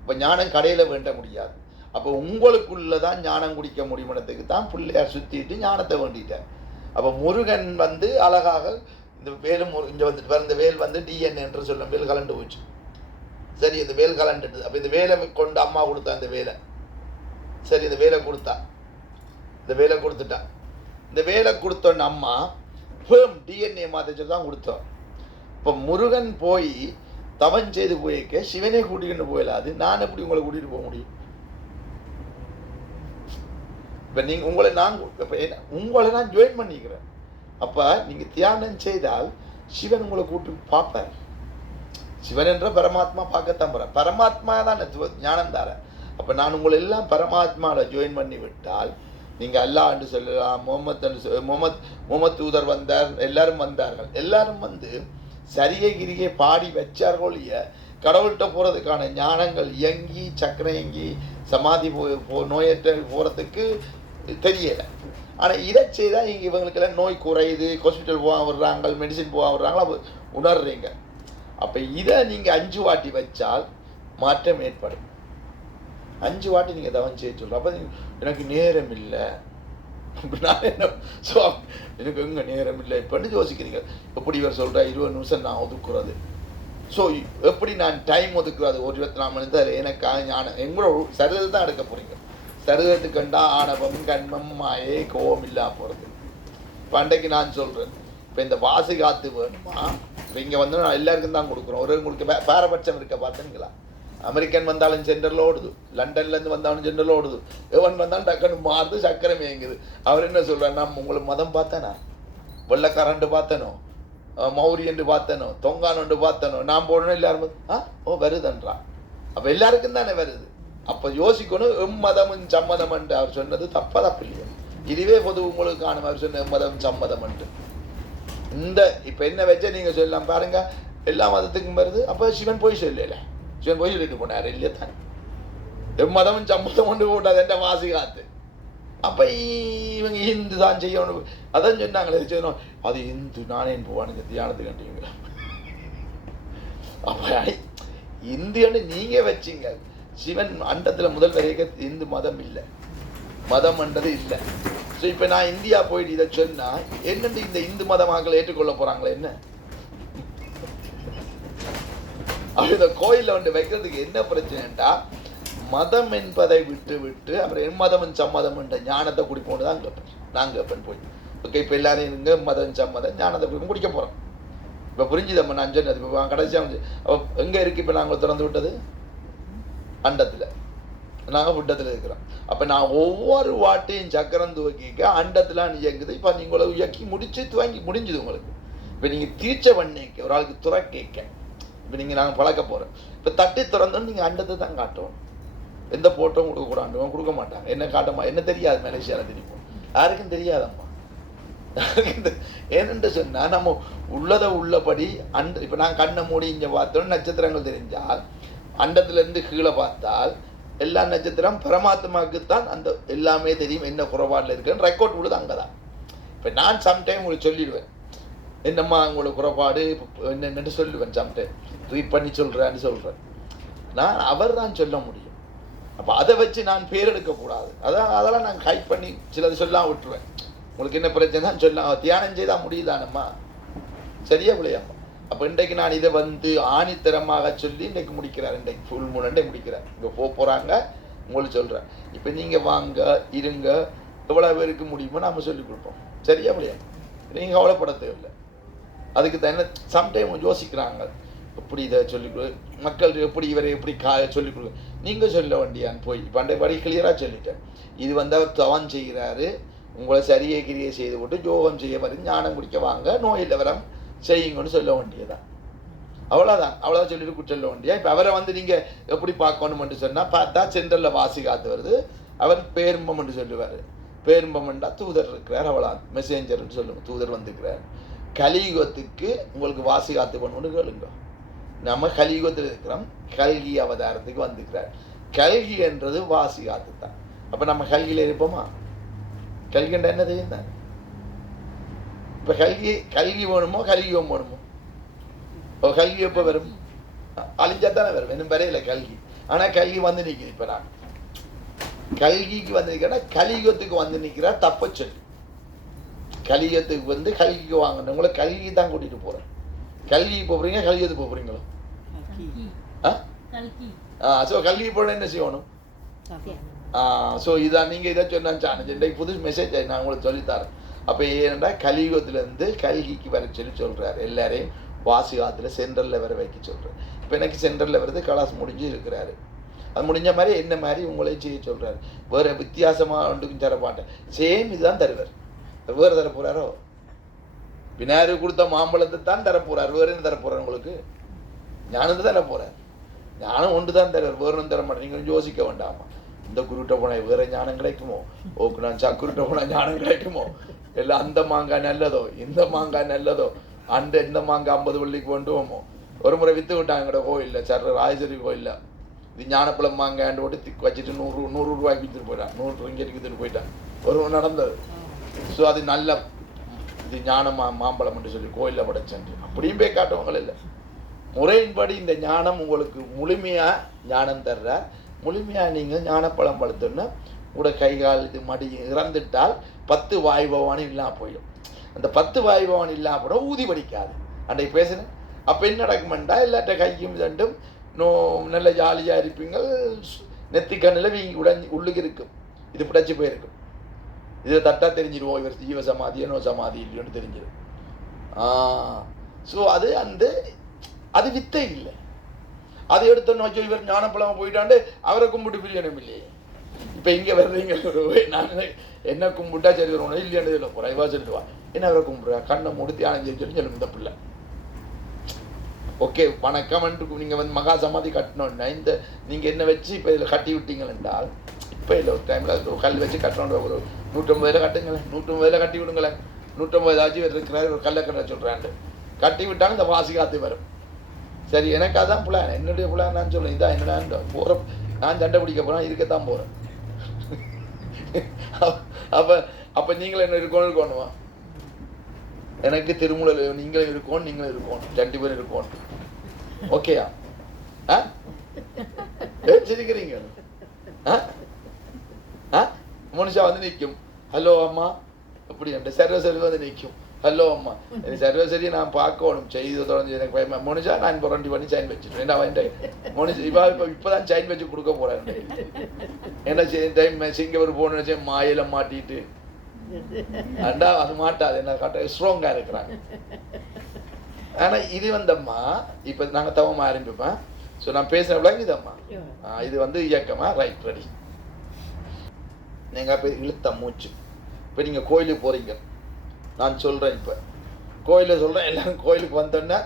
இப்போ ஞானம் கடையில் வேண்ட முடியாது. அப்போ உங்களுக்குள்ளே தான் ஞானம் குடிக்க முடியுமனத்துக்கு தான் பிள்ளையார் சுற்றிட்டு ஞானத்தை வேண்டிட்டார். அப்போ முருகன் வந்து அழகாக இந்த வேலும் இங்கே வந்துட்டு இந்த வேல் வந்து டிஎன்ஏ என்று சொல்லும், வேல் கலண்டு போச்சு. சரி, இந்த வேல் கலண்டுட்டு அப்போ இந்த வேலை கொண்டு அம்மா கொடுத்தா, இந்த வேலை சரி, இந்த வேலை கொடுத்தா, இந்த வேலை கொடுத்துட்டா. இந்த வேலை கொடுத்தோன்னு அம்மா டிஎன்ஏ மாற்றி தான் கொடுத்தோம். இப்போ முருகன் போய் தவன் செய்து போயிருக்க சிவனே கூட்டிகிட்டு போயிடாது, நான் எப்படி உங்களை கூட்டிகிட்டு போக முடியும்? இப்போ நீங்கள் உங்களை நான் ஜாயின் பண்ணிக்கிறேன். அப்போ நீங்கள் தியானம் செய்தால் சிவன் உங்களை கூட்டி பார்ப்பார். சிவன் என்ற பரமாத்மா பார்க்கத்தான் போகிறேன், பரமாத்மா தான் ஞானம் தார. அப்போ நான் உங்களை எல்லாம் பரமாத்மாவில் ஜாயின் பண்ணி விட்டால் நீங்கள் அல்லாஹ் என்று சொல்லலாம், முகமது தூதர் வந்தார், எல்லாரும் வந்தார்கள். எல்லாரும் வந்து சரியை கிரியை பாடி வச்சார்கள்லைய கடவுள்கிட்ட போகிறதுக்கான ஞானங்கள் இயங்கி சக்கரை இயங்கி சமாதி நோயற்ற போகிறதுக்கு தெரியலை. ஆனால் இதை செய்தால் இவங்களுக்கெல்லாம் நோய் குறையுது, ஹாஸ்பிட்டல் போக விடுறாங்க, மெடிசின் போக விடுறாங்களா உணர்றீங்க. அப்போ இதை நீங்கள் 5 வாட்டி வச்சால் மாற்றம் ஏற்படும். 5 வாட்டி நீங்கள் தவன் செய்ய சொல்கிறோம். அப்போ எனக்கு நேரம் இல்லை, நான் என்ன எனக்கு எங்கே நேரம் இல்லை இப்போன்னு யோசிக்கிறீங்க. எப்படி இவர் சொல்கிற 20 நிமிஷம் நான் ஒதுக்குறது, ஸோ எப்படி நான் டைம் ஒதுக்குறது, ஒரு 24 மணி தான் எனக்காக ஞானம் எங்களோட சரீரத்தை தான் எடுக்க போகிறீங்க. சரீரத்துக்கு கண்டா ஆணவம் கண்மம் மாயே கோவம் இல்லாம போகிறது. இப்போ அன்றைக்கு நான் சொல்கிறேன், இப்போ இந்த வாசி காத்து வேணுமா, இப்போ இங்கே வந்து நான் எல்லாருக்கும் தான் கொடுக்குறோம். ஒரு உங்களுக்கு பாரபட்சம் இருக்க பார்த்தீங்களா? அமெரிக்கன் வந்தாலும் சென்டரில் ஓடுது, லண்டன்லேருந்து வந்தாலும் சென்டரில் ஓடுது, எவன் வந்தாலும் டக்குன்னு மாறுது, சக்கரை மேங்குது. அவர் என்ன சொல்கிறார், நான் உங்களுக்கு மதம் பார்த்தேனா, வெள்ளக்காரண்டு பார்த்தனோ, மௌரியன்று பார்த்தனோ, தொங்கானொன்று பார்த்தனோ, நான் போடணும் எல்லாரும் வருதுன்றான். அப்போ எல்லாருக்கும் தானே வருது. அப்போ யோசிக்கணும், எம்மதமும் சம்மதம் என்று அவர் சொன்னது தப்பு இல்லையா? இதுவே பொது உங்களுக்கு காணும் அவர் சொன்ன எம்மதம் சம்மதம் என்று. இந்த இப்போ என்ன வச்சா நீங்கள் சொல்லலாம் பாருங்க, எல்லா மதத்துக்கும் வருது. அப்போ சிவன் போய் சொல்லல, சிவன் போய் சொல்லிட்டு போனார் இல்லையா தான், எம்மதமும் சம்மதம் கொண்டு போட்டாது என்ற வாசி காத்து. அப்போ இவங்க இந்து தான் செய்யணும், அதான் சொன்னாங்களே செய்யணும், அது இந்து நானே போவானுங்க தியானத்துக்கு கண்டிங்க. அப்போ இந்துன்னு நீங்கள் வச்சிங்க. சிவன் அண்டத்தில் முதல் வரைக்கும் இந்து மதம் இல்லை, மதம் என்றது இல்லை. ஸோ இப்போ நான் இந்தியா போயிட்டு இதை சொன்னால் என்னென்று இந்த இந்து மத மக்களை ஏற்றுக்கொள்ள போகிறாங்களே என்ன? இந்த கோயிலில் வந்து வைக்கிறதுக்கு என்ன பிரச்சனைட்டா, மதம் என்பதை விட்டு விட்டு அப்புறம் என் மதம் சம்மதம் என்ற ஞானத்தை குடிப்போன்னு தான் கேட்பேன். நான் கேட்பேன் போய், ஓகே இப்போ எல்லாரும் இருங்க மதம் சம்மதம் ஞானத்தை குடிப்போம் குடிக்க போகிறோம். இப்போ புரிஞ்சுதம்மா நான் சொன்னது. இப்போ கடைசியாக அப்போ எங்கே இருக்குது இப்போ நாங்கள் திறந்து விட்டது? அண்டத்தில். நாங்கள் புட்டத்தில் இருக்கிறோம். அப்போ நான் ஒவ்வொரு வாட்டையும் சக்கரம் துவக்கிக்க அண்டத்தில் இயங்குது. இப்போ நீங்களை இயக்கி முடிச்சு துவங்கி முடிஞ்சுது உங்களுக்கு. இப்போ நீங்கள் தீர்ச்சை பண்ணிக்க ஒரு ஆளுக்கு துறை கேட்க, இப்போ நீங்கள் நாங்கள் பழக்க போகிறோம். இப்போ தட்டி திறந்தோன்னு நீங்கள் அண்டத்தை தான் காட்டுவோம். எந்த போட்டோவும் கொடுக்கக்கூடாண்டுவோம், கொடுக்க மாட்டாங்க. என்ன காட்டமா என்ன தெரியாது, மலேசியாவில் திணிப்போம். யாருக்கும் தெரியாதம்மா. ஏனென்று சொன்னால் நம்ம உள்ளதை உள்ளபடி இப்போ நான் கண்ணை மூடி இங்கே பார்த்தோன்னு நட்சத்திரங்கள் தெரிஞ்சால், அண்டத்துலேருந்து கீழே பார்த்தால் எல்லா நட்சத்திரம் பரமாத்மாவுக்குத்தான் அந்த எல்லாமே தெரியும், என்ன குறைபாடில் இருக்குன்னு ரெக்கார்ட் விடுது அங்கே தான். இப்போ நான் சம்டைம் உங்களுக்கு சொல்லிடுவேன், என்னம்மா உங்களுக்கு குறைபாடு என்னென்னு சொல்லுவேன். சம்டைம் ட்ரீட் பண்ணி சொல்கிறேன்னு சொல்கிறேன். நான் அவர் தான் சொல்ல முடியும். அப்போ அதை வச்சு நான் பேர் எடுக்கக்கூடாது. அதெல்லாம் நான் ஹைட் பண்ணி சிலது சொல்லாம் விட்டுருவேன். உங்களுக்கு என்ன பிரச்சனை தான் சொல்லலாம். தியானம் செய்தால் முடியுதானம்மா? சரியா பிள்ளையாம்மா? அப்போ இன்றைக்கு நான் இதை வந்து ஆணித்தரமாக சொல்லி இன்றைக்கு முடிக்கிறார். இன்றைக்கு ஃபுல் மூணு முடிக்கிறார். இங்கே போகிறாங்க உங்களுக்கு சொல்கிறேன். இப்போ நீங்கள் வாங்க இருங்க, எவ்வளோ பேருக்கு முடியுமோ நம்ம சொல்லிக் கொடுப்போம். சரியா பிள்ளையா? நீங்கள் கவலைப்பட தேவையில்லை. அதுக்கு தான் என்ன சம்டைம் யோசிக்கிறாங்க, எப்படி இதை சொல்லிக் கொடு மக்கள், எப்படி இவரை எப்படி சொல்லிக் கொடுங்க. நீங்கள் சொல்ல வேண்டியான்னு போய் இப்போ அன்றைய படி கிளியராக சொல்லிட்டேன். இது வந்து அவர் தவம் செய்கிறாரு, உங்களை சரியை கிரியை செய்து போட்டு யோகம் செய்ய வரும், ஞானம் குடிக்க வாங்க, நோயில் வரம் செய்யுங்கன்னு சொல்ல வேண்டியதான். அவ்வளோதான் சொல்லிட்டு சொல்ல வேண்டியா. இப்போ அவரை வந்து நீங்கள் எப்படி பார்க்கணும்னு சொன்னால், பார்த்தா சென்ட்ரலில் வாசி காத்து வருது, அவர் பேரும்பம்னு சொல்லுவார். பேரும்பம்ன்றா தூதர் இருக்கிறார், அவ்வளோ மெசேஞ்சர்னு சொல்லுங்க, தூதர் வந்துருக்கிறார். கலியுகத்துக்கு உங்களுக்கு வாசி காத்து பண்ணணும்னு கேளுங்க. நம்ம கலியுகத்தில் இருக்கிறோம், கல்கி அவதாரத்துக்கு வந்துக்கிறார். கல்கி என்றது வாசி காத்து தான். அப்போ நம்ம கல்கியில் இருப்போமா? கல்கின்ற என்ன தெரியும் தான். இப்போ கல்கி வேணுமோ கலியுகம் வேணுமோ? கல்வி எப்போ வரும்? அழிஞ்சா தானே வரும், இன்னும் வரையில கல்கி. ஆனால் கல்கி வந்து நிற்கிது. இப்போ நான் கல்கிக்கு வந்து நிற்கிறேன்னா கலியுகத்துக்கு வந்து நிற்கிறார். தப்ப சொல்லி கலியுகத்துக்கு வந்து கல்கிக்கு வாங்கணும். உங்களை கல்கி தான் கூட்டிகிட்டு போகிறேன். கல்விக்கு போகிறீங்க, கலியுகத்துக்கு போகிறீங்களோ? ஸோ கல்வி போட என்ன செய்யணும்? ஸோ இதான் நீங்கள் இதை சொன்னான் இன்றைக்கு புது மெசேஜ் நான் உங்களுக்கு சொல்லித்தரேன். அப்போ ஏன்னா கலியுகத்திலேருந்து கல்கிக்கு வர சொல்கிறார். எல்லாரையும் வாசி காத்துல சென்ட்ரலில் வர வைக்க சொல்கிறார். இப்போ எனக்கு சென்ட்ரலில் வருது, கலாஸ் முடிஞ்சு இருக்கிறாரு. அது முடிஞ்ச மாதிரி என்ன மாதிரி உங்களையும் செய்ய சொல்கிறாரு. வேறு வித்தியாசமாக ஒன்றுக்கும் தர மாட்டேன், சேம் இதுதான் தருவார். வேறு தர போகிறாரோ? விநாயகர் கொடுத்த மாம்பழத்தை தான் தரப்போகிறார். வேறு என்ன தரப்போகிறார்? உங்களுக்கு ஞானத்தை தர போகிறார். ஞானம் ஒன்று தான் தருவார், வேறு ஒன்று தர மாட்டேன். நீங்கள் யோசிக்க வேண்டாமா, இந்த குருட்ட போனால் வேறு ஞானம் கிடைக்குமோ, ஓக்கு நான் சக்குருட்ட போனால் ஞானம் கிடைக்குமோ, இல்லை அந்த மாங்காய் நல்லதோ இந்த மாங்காய் நல்லதோ, அந்த இந்த மாங்காய் 50 வெள்ளிக்கு கொண்டுவோமோ. ஒரு முறை விற்று விட்டாங்க கோயிலில், சர ராஜேஸ்வரி கோயிலில். இது ஞானப்பழம் மாங்காய்ண்டு போட்டு திக்கு வச்சுட்டு 100 ரூபாய்க்கு விற்றுட்டு போயிட்டான், 100 ரிங்கெட்டுக்கு விற்றுட்டு போயிட்டான். ஒரு நடந்தது. ஸோ அது நல்ல இது ஞான மாம்பழம்னு சொல்லி கோயிலில் படைச்சேன். அப்படியும் போய் காட்டுவாங்க இல்லை. முறையின்படி இந்த ஞானம் உங்களுக்கு முழுமையாக ஞானம் தர்ற, முழுமையாக நீங்கள் ஞானப்பழம் பழுத்தோன்னா கூட கை கால் இது மடி இறந்துட்டால் 10 வாயு பவானி இல்லாமல் போயிடும். அந்த 10 வாயு பவானி இல்லாமல் போட ஊதி படிக்காது. அன்றைக்கு பேசுனேன். அப்போ என்ன நடக்குமெண்டா, எல்லாட்ட கையும் ரெண்டும் நல்ல ஜாலியாக இருப்பீங்க. நெத்திக்கண்ணில் வீங்கி உள்ளுக்கு இருக்கும், இது பிடிச்சி போயிருக்கும். இதை தட்டா தெரிஞ்சிடுவோம், இவர் ஜீவ சமாதி நோ சமாதி இல்லைன்னு தெரிஞ்சிடும். ஸோ அது வித்தை இல்லை. அதை எடுத்தோன்னு வச்சு இவர் ஞானப்பழமாக போயிட்டாண்டு அவரை கும்பிட்டு பிரியணும் இல்லையே. இப்போ இங்கே வர்றீங்க, நான் என்ன கும்பிட்டா சரி வருவோம் இல்லையானது இல்லை, குறைவா சொல்லிடுவா. என்ன அவரை கும்பிட்றா, கண்ணை மூடி தியானம் செய்ய சொல்லி சொல்லுங்க இந்த பிள்ளை. ஓகே வணக்கம்ன்ட்டு நீங்கள் வந்து மகா சமாதி கட்டணுன்னா இந்த நீங்கள் என்ன வச்சு இப்போ இதில் கட்டி விட்டீங்கள் என்றால், இப்போ இல்லை ஒரு டைமில் கல் வச்சு கட்டணும். ஒரு 150 கட்டுங்களேன், 150 கட்டி விடுங்களேன். 150 ஆச்சு இருக்கிறாரு, ஒரு கல்லை கட்ட சொல்கிறாண்டு கட்டி விட்டாலும் இந்த வாசி காத்து வரும். சரி, எனக்கு அதான் பிளான், என்னுடைய பிளான் நான் சொல்லுவேன். இதான் என்னடா போகிற, நான் சண்டை பிடிக்க போகிறேன், இருக்கத்தான் போகிறேன். அப்போ நீங்களும் என்ன இருக்கணுமா? எனக்கு திருமூல நீங்களும் இருக்கணும், நீங்களும் இருக்கணும், 2 பேரும் இருக்கணும். ஓகேயா? சிரிக்கிறீங்க? மனுஷா வந்து நிற்கும், ஹலோ அம்மா அப்படி அந்த சர்வசரி வந்து நிற்கும், ஹலோ அம்மா சர்வசரியை நான் பார்க்கணும், செய்து தொடர்ந்து எனக்கு பயமா. மனுஷா நான் புரண்டி பண்ணி சைன் வச்சுட்டேன். மனுஷா இப்போதான் சைன் வச்சு கொடுக்க போறேன். என்ன டைம் சிங்கப்பூர் போன மாயில மாட்டிட்டு அண்டா அது மாட்டாது, என்ன காட்ட ஸ்ட்ராங்கா இருக்கிறாங்க. ஆனா இது வந்தம்மா இப்போ நாங்கள் தவமா ஆரம்பிப்பேன். ஸோ நான் பேசுகிற விளங்குதம்மா, இது வந்து இயக்கமா ரைட் ரெடி. நீங்கள் இப்போ இழுத்த மூச்சு. இப்போ நீங்கள் கோயிலுக்கு போகிறீங்க, நான் சொல்கிறேன். இப்போ கோயிலில் சொல்கிறேன், எல்லாரும் கோயிலுக்கு வந்தோன்னா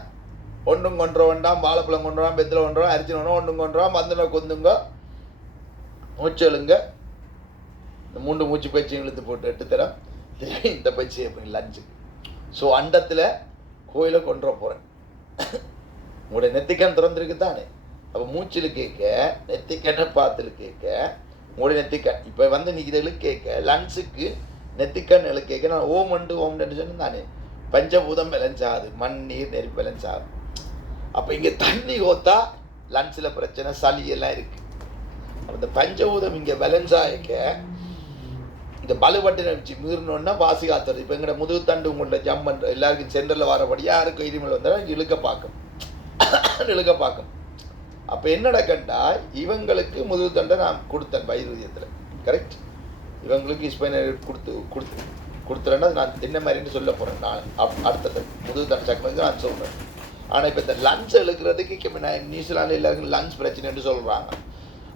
ஒன்றும் கொண்டு வேண்டாம், வாழைப்பழம் கொண்டு வரான், பெத்தில் கொண்டு வரான், அரிசி வேணும், ஒன்றும் கொண்டு வரான், வந்தனை கொந்துங்க, மூச்சு எழுங்க. இந்த 3 மூச்சு பயிற்சியும் இழுத்து போட்டு 8 தரம் திரும்பி இந்த பயிற்சி எப்படி லஞ்சு. ஸோ அண்டத்தில் கோயிலை கொண்டு வர போகிறேன். உங்களுடைய நெத்திக்கண் திறந்துருக்கு தானே, அப்போ மூச்சில் கேட்க, நெத்திக்கண்ணை பார்த்துல கேட்க, உங்களுடைய நெத்திக்கண் இப்போ வந்து நீங்கள் இதில் கேட்க, லன்ஸுக்கு நெத்திக்கண் கேட்க. நான் ஓம்னு சொன்னேன் தானே, பஞ்சபூதம் பேலன்ஸ் ஆகுது, மண் நீர் நெருப்பு பேலன்ஸ் ஆகுது. அப்போ இங்கே தண்ணி ஓத்தா லன்ஸில் பிரச்சனை, சளி எல்லாம் இருக்குது. அந்த பஞ்சபூதம் இங்கே பேலன்ஸ் ஆகிக்க இந்த பலுபட்டினை வச்சு மீறினோன்னா வாசி காத்துறது. இப்போ எங்கள்ட முதுகு தண்டு உங்கள்ட்ட ஜம் பண்ணுற எல்லாருக்கும் சென்டரில் வரபடி யாருக்கும் இருமல் வந்தாலும் இழுக்க பார்க்கும் இழுக்க பார்க்கும். அப்போ என்னடா கண்டா இவங்களுக்கு முதுகு தண்டை நான் கொடுத்தேன் வைரூதியத்தில், கரெக்ட். இவங்களுக்கு ஸ்பைனர் கொடுத்துறேன்னா நான் என்ன மாதிரின்னு சொல்ல போகிறேன். நான் அடுத்தது முதுகு தண்டை சக்கரம் நான் சொல்கிறேன். ஆனால் இப்போ இந்த லஞ்ச் இழுக்கிறதுக்கு நான் நியூசிலாண்டில் எல்லாருக்கும் லஞ்ச் பிரச்சனைன்னு சொல்கிறாங்க.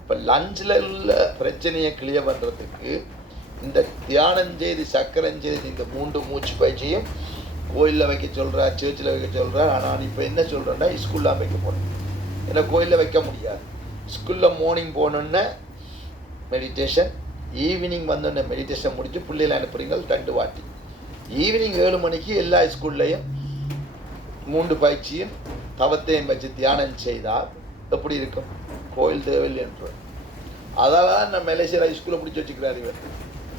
இப்போ லஞ்சில் உள்ள பிரச்சனையை கிளியர் பண்ணுறதுக்கு இந்த தியானம் செய்து சக்கரம் செய்து இந்த 3 மூச்சு பயிற்சியும் கோயிலில் வைக்க சொல்கிறார், சர்ச்சில் வைக்க சொல்கிறார். ஆனால் இப்போ என்ன சொல்கிறேன்னா ஸ்கூலில் வைக்க போகிறேன். ஏன்னா கோயிலில் வைக்க முடியாது. ஸ்கூலில் மார்னிங் போனோன்னே மெடிடேஷன், ஈவினிங் வந்தோடனே மெடிடேஷன் முடித்து பிள்ளைகளை அனுப்புறீங்க 2 வாட்டி. ஈவினிங் 7 மணிக்கு எல்லா ஸ்கூல்லையும் 3 பயிற்சியும் தவத்தையும் வச்சு தியானம் செய்தால் எப்படி இருக்கும்? கோயில் தேவையில்லை என்று. அதால் தான் நான் மலேசியாவில் ஸ்கூலில் பிடிச்சி வச்சுக்கிறாரு இவர்.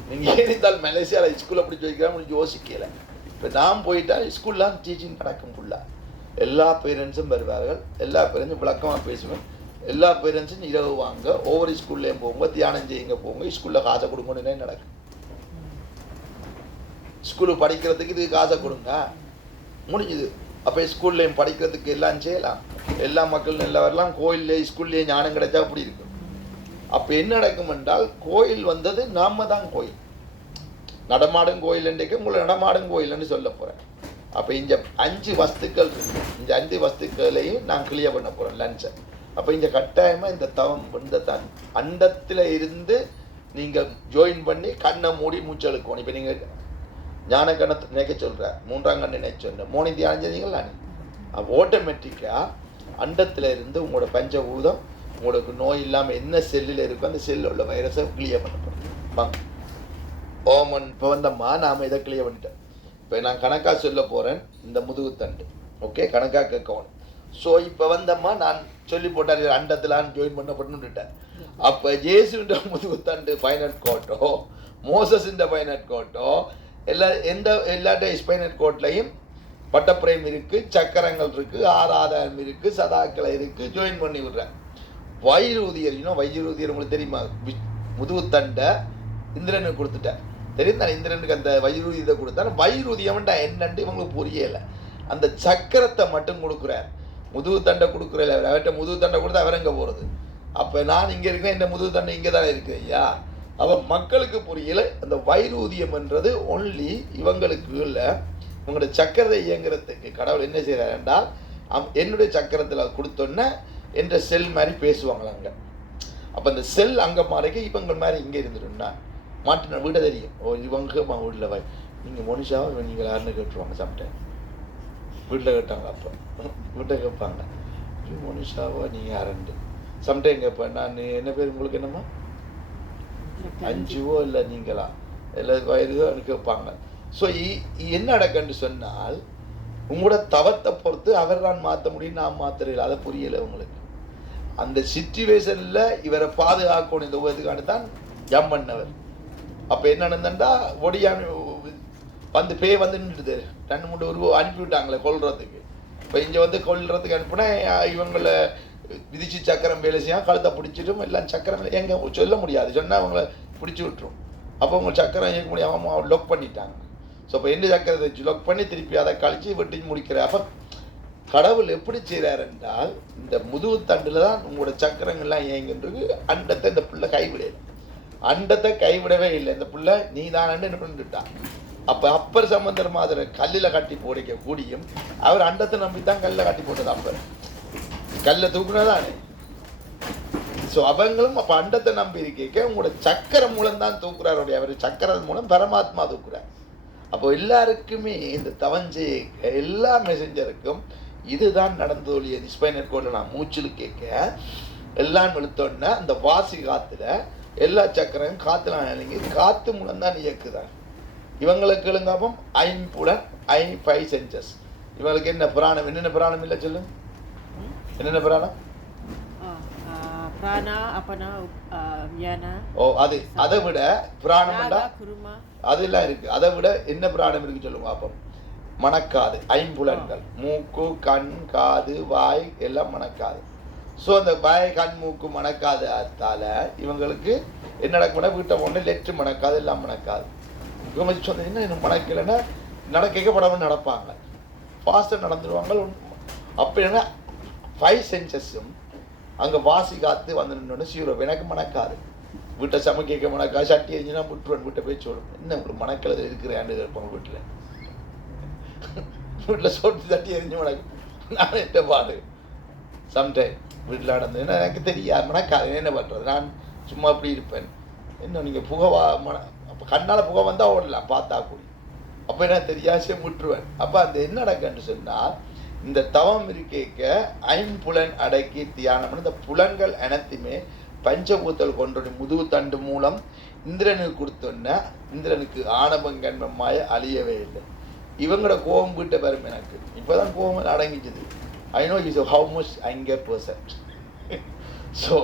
நீங்கள் ஏன் இருந்தாலும் மலேசியாவில் ஸ்கூலில் பிடிச்சி வைக்கிறான்னு யோசிக்கலை. இப்போ நான் போயிட்டால் ஸ்கூல்லாம் டீச்சிங் நடக்கும் ஃபுல்லாக. எல்லா பேரண்ட்ஸும் வருவார்கள், எல்லா பேரண்ட்ஸும் விளக்கமாக பேசுவேன். எல்லா பேரண்ட்ஸும் இரவு வாங்க, ஒவ்வொரு ஸ்கூல்லையும் போங்க, தியானம் செய்யுங்க போங்க, ஸ்கூலில் காசை கொடுங்கன்னு நடக்கும். ஸ்கூலுக்கு படிக்கிறதுக்கு இதுக்கு காசை கொடுங்க, முடிஞ்சுது. அப்போ ஸ்கூல்லையும் படிக்கிறதுக்கு எல்லாம் செய்யலாம், எல்லா மக்களும் நல்லா வரலாம். கோயிலே ஸ்கூல்லேயே ஞானம் கிடைச்சா அப்படி இருக்கும். அப்போ என்ன நடக்கும் என்றால் கோயில் வந்தது நாம தான் கோயில். நடமாடும் கோயில் என்றைக்கு உங்களை நடமாடும் கோயில்னு சொல்ல போகிறேன். அப்போ இந்த 5 வஸ்துக்கள் இருக்குது. இந்த 5 வஸ்துக்களையும் நான் கிளியர் பண்ண போகிறேன் லஞ்சை. அப்போ இந்த கட்டாயமாக இந்த தவம் இந்த அண்டத்தில் இருந்து நீங்கள் ஜாயின் பண்ணி கண்ணை மூடி மூச்சு எழுக்கணும். இப்போ நீங்கள் ஞான கண்ணத்தை நினைக்க சொல்கிற 3ஆம் கண்ணை நினைச்சு சொன்னேன், மோனி தியானம் செய்தீங்களா? அப்போ ஆட்டோமேட்டிக்காக அண்டத்தில் இருந்து உங்களோட பஞ்சபூதம் உங்களுக்கு நோய் இல்லாமல் என்ன செல்லில் இருக்கோ அந்த செல்லில் உள்ள வைரஸை கிளியர் பண்ணப்படும். வாங்க ஓமன். இப்போ வந்தம்மா நாம் இதை கிளியர் பண்ணிட்டேன். இப்போ நான் கணக்காக சொல்ல போகிறேன் இந்த முதுகு தண்டு. ஓகே, கணக்காக கேட்கணும். ஸோ இப்போ வந்தம்மா நான் சொல்லி போட்டார் அண்டத்தில் ஜாயின் பண்ணப்பட்டுட்டேன். அப்போ ஜேசுன்ற முதுகு தண்டு ஸ்பைனல் கோட்டோ, மோசஸின்ற ஸ்பைனல் கோட்டோ எல்லா ஸ்பைனல் கோட்லையும் பட்டப்பிரயம் இருக்குது, சக்கரங்கள் இருக்குது, ஆராதனம் இருக்குது, சதாக்களை இருக்குது, ஜாயின் பண்ணி விடுறேன். வைரூதியர் வைரூதியர் உங்களுக்கு தெரியுமா? முதுகு தண்டை இந்திரனுக்கு கொடுத்துட்டேன், தெரியும் தானே? இந்திரனுக்கு அந்த வைரூதியத்தை கொடுத்தா வைரூதியம்டா என்னன்ட்டு இவங்களுக்கு புரியலை. அந்த சக்கரத்தை மட்டும் கொடுக்குறார், முதுகு தண்டை கொடுக்குறேன். அவர்கிட்ட முதுகு தண்டை கொடுத்தா அவர் எங்கே போகிறது? அப்போ நான் இங்கே இருக்கேன், இந்த முதுகு தண்டை இங்கே தானே இருக்குது ஐயா. அவன் மக்களுக்கு புரியலை. அந்த வைரூதியம்ன்றது ஒன்லி இவங்களுக்கு இல்லை. இவங்களோட சக்கரத்தை இயங்குறதுக்கு கடவுள் என்ன செய்கிறார் என்றால் என்னுடைய சக்கரத்தில் கொடுத்தோன்னே என்ற செல் மாதிரி பேசுவாங்களா அங்கே. அப்போ அந்த செல் அங்கே மாறிக்க இவங்க மாதிரி இங்கே இருந்துடும்னா மாட்டின வீட்டை தெரியும். ஓ இவங்க வீட்டில் வை நீங்கள் மனுஷாவை நீங்கள் யாருன்னு கேட்டுருவாங்க. சம்டைம் வீட்டில் கேட்டாங்க, அப்போ வீட்டை கேட்பாங்க மனுஷாவோ நீங்கள் யாருண்டு. சம்டைம் கேட்பேன் நான் என்ன பேர் உங்களுக்கு என்னம்மா 5வோ இல்லை நீங்களா இல்லை வயதுதோ கேட்பாங்க. ஸோ என்ன நடக்குன்னு சொன்னால் உங்களோட தவத்தை பொறுத்து அவர் தான் மாற்ற முடியும், நான் மாற்றுறேன். அதை புரியலை உங்களுக்கு. அந்த சிச்சுவேஷனில் இவரை பாதுகாக்கணும் இந்த உலகத்துக்கான தான் ஜம் பண்ணவர். அப்போ என்ன நடந்தா ஒடியான் வந்து பேய் வந்து நின்றுது 2-3 உருவம் அனுப்பிவிட்டாங்களே கொல்றதுக்கு. இப்போ இங்கே வந்து கொல்றதுக்கு அனுப்புனா இவங்களை விதிச்சு சக்கரம் வேலை செய்ய கழுத்தை பிடிச்சிட்டும் எல்லாம் சக்கரம் எங்கே சொல்ல முடியாது, சொன்னால் அவங்கள பிடிச்சி விட்டுரும். அப்போ அவங்க சக்கரம் இயக்க முடியாமல் லொக் பண்ணிட்டாங்க. ஸோ இப்போ எந்த சக்கரத்தை லொக் பண்ணி திருப்பி அதை கழித்து வெட்டி முடிக்கிறார். அப்போ கடவுள் எப்படி செய்கிறார் என்றால் இந்த முதுகு தண்டில் தான் உங்களோட சக்கரங்கள்லாம் இயங்குன்றது. அண்டத்தை இந்த பிள்ளை கைவிடலை, அண்டத்தை கைவிடவே இல்லை. இந்த பிள்ளை நீ தான் என்ன பண்ணிட்டான். அப்போ அப்பர் சம்பந்தர் மாதிரி கல்லில் கட்டி போடிக்க கூடியும் அவர் அண்டத்தை நம்பி தான் கல்லில் கட்டி போட்டது. அப்பர் கல்லை தூக்குனதானே. ஸோ அவங்களும் அப்போ அண்டத்தை நம்பி இருக்க உங்களோட சக்கரம் மூலம் தான் தூக்குறாருடைய. அவர் சக்கரம் மூலம் பரமாத்மா தூக்குறார். அப்போ எல்லாருக்குமே இந்த தவஞ்சை எல்லா மெசஞ்சருக்கும் இதுதான் நடந்தோழிய ஸ்பைனல் கோடில் நான் மூச்சில் கேட்க எல்லாம் இழுத்தோன்னா அந்த வாசி காற்றுல எல்லா சக்கரையும் காற்றுல இறங்கி காற்று மூலம் தான் இயக்குதான். இவங்களுக்கு எழுங்காப்பம் 5 சென்சஸ். இவங்களுக்கு என்ன பிராணம், என்னென்ன பிராணம் இல்லை சொல்லு, என்னென்ன பிராணம்? ஓ அது அதை விட பிராணம் அதெல்லாம் இருக்கு. அதை விட என்ன பிராணம் இருக்கு சொல்லுங்க அப்போ? மணக்காது, 5 மூக்கு, கண், காது, வாய் எல்லாம் மணக்காது. ஸோ அந்த பய கண் மூக்கு மணக்காததால் இவங்களுக்கு என்ன நடக்கும்னா வீட்டை போன லெட்ரு மணக்காது எல்லாம் மணக்காது. இவங்க சொன்னீங்கன்னா இன்னும் மணக்கலைன்னா நடக்கப்படாமல் நடப்பாங்க, ஃபாஸ்ட்டாக நடந்துடுவாங்க. அப்போ என்ன 5 சென்சஸும் அங்கே வாசி காத்து வந்துடணுன்னு சீரோ எனக்கு மணக்காது. வீட்டை சமைக்க மணக்கா சட்டி எரிஞ்சுன்னா விட்டுருவேன், வீட்டை போய் சொல்லணும் என்ன உங்களுக்கு மணக்கிறது இருக்கிறேன்னு இருப்பாங்க. வீட்டில் சோட்டு தட்டி எரிஞ்சு மணக்கும். நான் என்ன பாடு சம்டைம் வீட்டில் நடந்து ஏன்னா எனக்கு தெரியாது மணக்காது என்ன பண்ணுறது, நான் சும்மா அப்படி இருப்பேன். இன்னும் நீங்கள் புகவா அப்போ கண்ணால் புகை வந்தால் ஓடலாம் பார்த்தா கூடி. அப்போ என்ன தெரியாசே விட்டுருவேன். அப்போ அந்த என்ன நடக்குன்னு சொன்னால் இந்த தவம் இருக்கேக்க ஐம்புலன் அடக்கி தியானம் இந்த புலன்கள் அனைத்துமே பஞ்சபூத்தல் கொண்டு முதுகு தண்டு மூலம் இந்திரனுக்கு கொடுத்தோன்னா இந்திரனுக்கு ஆணவங்கன்மமாய அழியவே இல்லை. இவங்களோட கோபம் வீட்டை வரும் எனக்கு இப்போதான் கோபம் அடங்கிச்சது. I know is how much anger person. So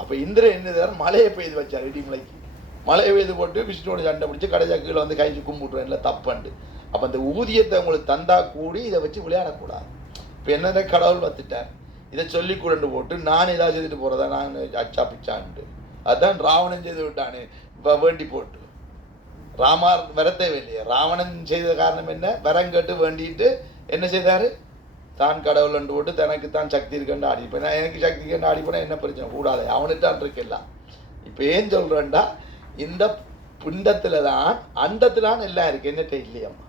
அப்போ இந்திரன் என்னதான் மழையை பெய்து வச்சார், இடிமலைக்கு மழையை பெய்து போட்டு விஷ்ணுவோட சண்டை பிடிச்சி கடைசி கீழே வந்து கைச்சு கும்பிட்டுருவேன் இல்லை தப்பண்டு. அப்போ அந்த ஊதியத்தை உங்களுக்கு தந்தா கூடி இதை வச்சு விளையாடக்கூடாது. இப்போ என்னதான் கடவுள் வந்துட்டார் இதை சொல்லி கூடண்டு போட்டு நான் ஏதாவது செய்துட்டு போகிறதா நான் அச்சா பிச்சான்ட்டு அதுதான் ராவணன் செய்து விட்டானே இப்போ வேண்டி போட்டு ராமார் வரத்தேவை இல்லையா. ராவணன் செய்த காரணம் என்ன, வரம் கேட்டு வேண்டிட்டு என்ன செய்தார், தான் கடவுள் அண்டு போட்டு தனக்கு தான் சக்தி இருக்குன்னு ஆடிப்பேன். நான் எனக்கு சக்தி இருக்குன்னு ஆடிப்பேன் என்ன பிரச்சனை கூடாது அவனுட்டான் இருக்கலாம். இப்போ ஏன் சொல்கிறேன்டா இந்த பிண்டத்தில் தான் அண்டத்தில் எல்லாம் இருக்குது என்னட்ட இல்லையம்மா.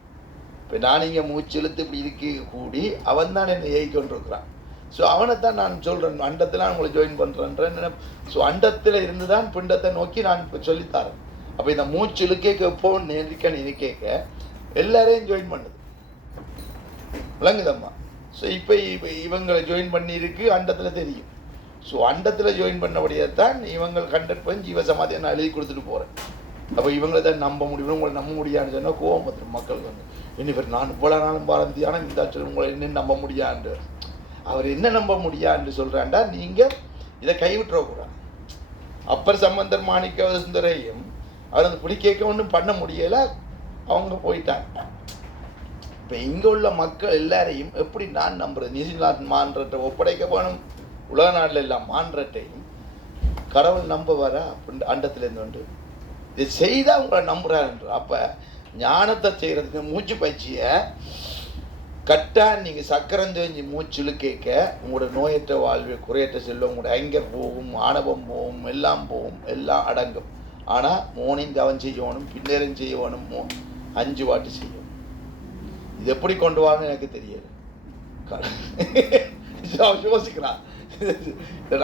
இப்போ நான் இங்கே மூச்சு இழுத்து இப்படி இருக்கு கூடி அவன் தான் என்னை ஏய்கொண்டிருக்கிறான். ஸோ அவனைத்தான் நான் சொல்கிறேன் அண்டத்தில் உங்களை ஜாயின் பண்ணுறேன்றேன். ஸோ அண்டத்தில் இருந்து தான் பிண்டத்தை நோக்கி நான் இப்போ சொல்லித்தரேன். அப்போ இந்த மூச்சு இழுக்கேக்க எப்போ நினைக்க எல்லாரையும் ஜாயின் பண்ணுது விளங்குதம்மா. ஸோ இப்போ இவங்களை ஜாயின் பண்ணியிருக்கு அண்டத்தில் தெரியும். ஸோ அண்டத்தில் ஜாயின் பண்ணபடியத்தான் இவங்க கண்டெக்ட் ஜீவசமாதியை நான் எழுதி கொடுத்துட்டு போகிறேன். அப்போ இவங்களை தான் நம்ப முடியும், உங்களை நம்ப முடியான்னு சொன்னால் கோவம் வந்துடும் மக்களுக்கு. வந்து இன்னும் பேர் நான் இவ்வளோ நாளும் பாரந்தியான இந்த சொல்லி உங்களை என்ன நம்ப முடியாண்டு அவர் என்ன நம்ப முடியான்னு சொல்கிறாண்டா நீங்கள் இதை கைவிட்டுறக்கூடாது. அப்பர் சம்பந்தர் மாணிக்க சுந்தரையும் அவர் அந்த பிடிக்க ஒன்றும் பண்ண முடியலை, அவங்க போயிட்டாங்க. இப்போ இங்கே உள்ள மக்கள் எல்லாரையும் எப்படி நான் நம்புறது, நியூசிலாந்து மான்றட்டை ஒப்படைக்க போகணும் உலக நாட்டில் எல்லாம் மான்றட்டையும் கடவுள் நம்ப வர அப்படின்னு அண்டத்துலேருந்து வந்து இதை செய்தால் உங்களை நம்புகிறாருன்ற. அப்போ ஞானத்தை செய்கிறதுக்கு மூச்சு பயிற்சியை கட்டாக நீங்கள் சக்கரம் தெரிஞ்சு மூச்சு இழுக்க உங்களோட நோயற்ற வாழ்வு குறையற்ற செல்வம் உங்களோட அங்கர் போகும், ஆணவம் போகும், எல்லாம் போகும், எல்லாம் அடங்கும். ஆனால் மோர்னிங் தவன் செய்யணும், பின்னேரம் செய்யணும், 5 வாட்டி செய்யணும். இது எப்படி கொண்டு வாங்கன்னு எனக்கு தெரியல. யோசிக்கிறான்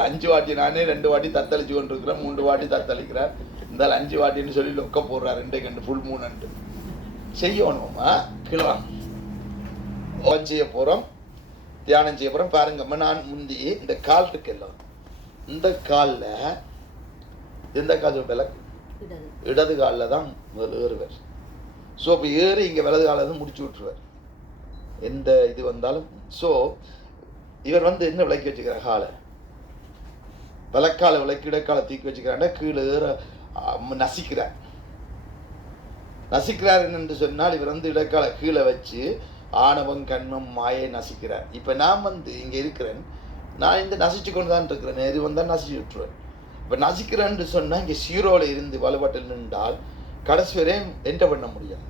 5 வாட்டி, நானே 2 வாட்டி தத்தளிச்சு கொண்டு இருக்கிறேன், 3 வாட்டி தத்தளிக்கிறேன், இருந்தாலும் 5 வாட்டின்னு சொல்லி லொக்க போடுறார் 2 ஃபுல் மூணு செய்யணுமா கிழவாங்க செய்ய போகிறோம், தியானம் செய்ய போகிறோம். பாருங்கம்மா நான் முந்தி இந்த கால் இருக்குல்ல, இந்த காலில் எந்த கால் விளக்கு இடது காலில் தான் ஏறுவார். ஸோ இப்போ ஏறி இங்கே வலது காலில் தான் முடிச்சு விட்டுருவார் எந்த இது வந்தாலும். ஸோ இவர் வந்து என்ன விளக்கி வச்சுக்கிறார், காலை விளக்கால விளக்கி இடக்காலை தூக்கி வச்சுக்கிறாண்டா கீழே ஏற நசிக்கிறார் என்று சொன்னால் இவர் வந்து இடக்கால கீழே வச்சு ஆணவம் கண்மம் மாயை நசிக்கிறார். இப்போ நான் வந்து இங்கே இருக்கிறேன், நான் இந்த நசிச்சு கொண்டு தான் இருக்கிறேன், எது வந்தால் நசிச்சு விட்டுருவேன். இப்போ நசிக்கிறேன்னு சொன்னால் இங்கே சீரோவில் இருந்து வலுப்பட்டில் நின்றால் கடைசி வரையும் என்டர் பண்ண முடியாது,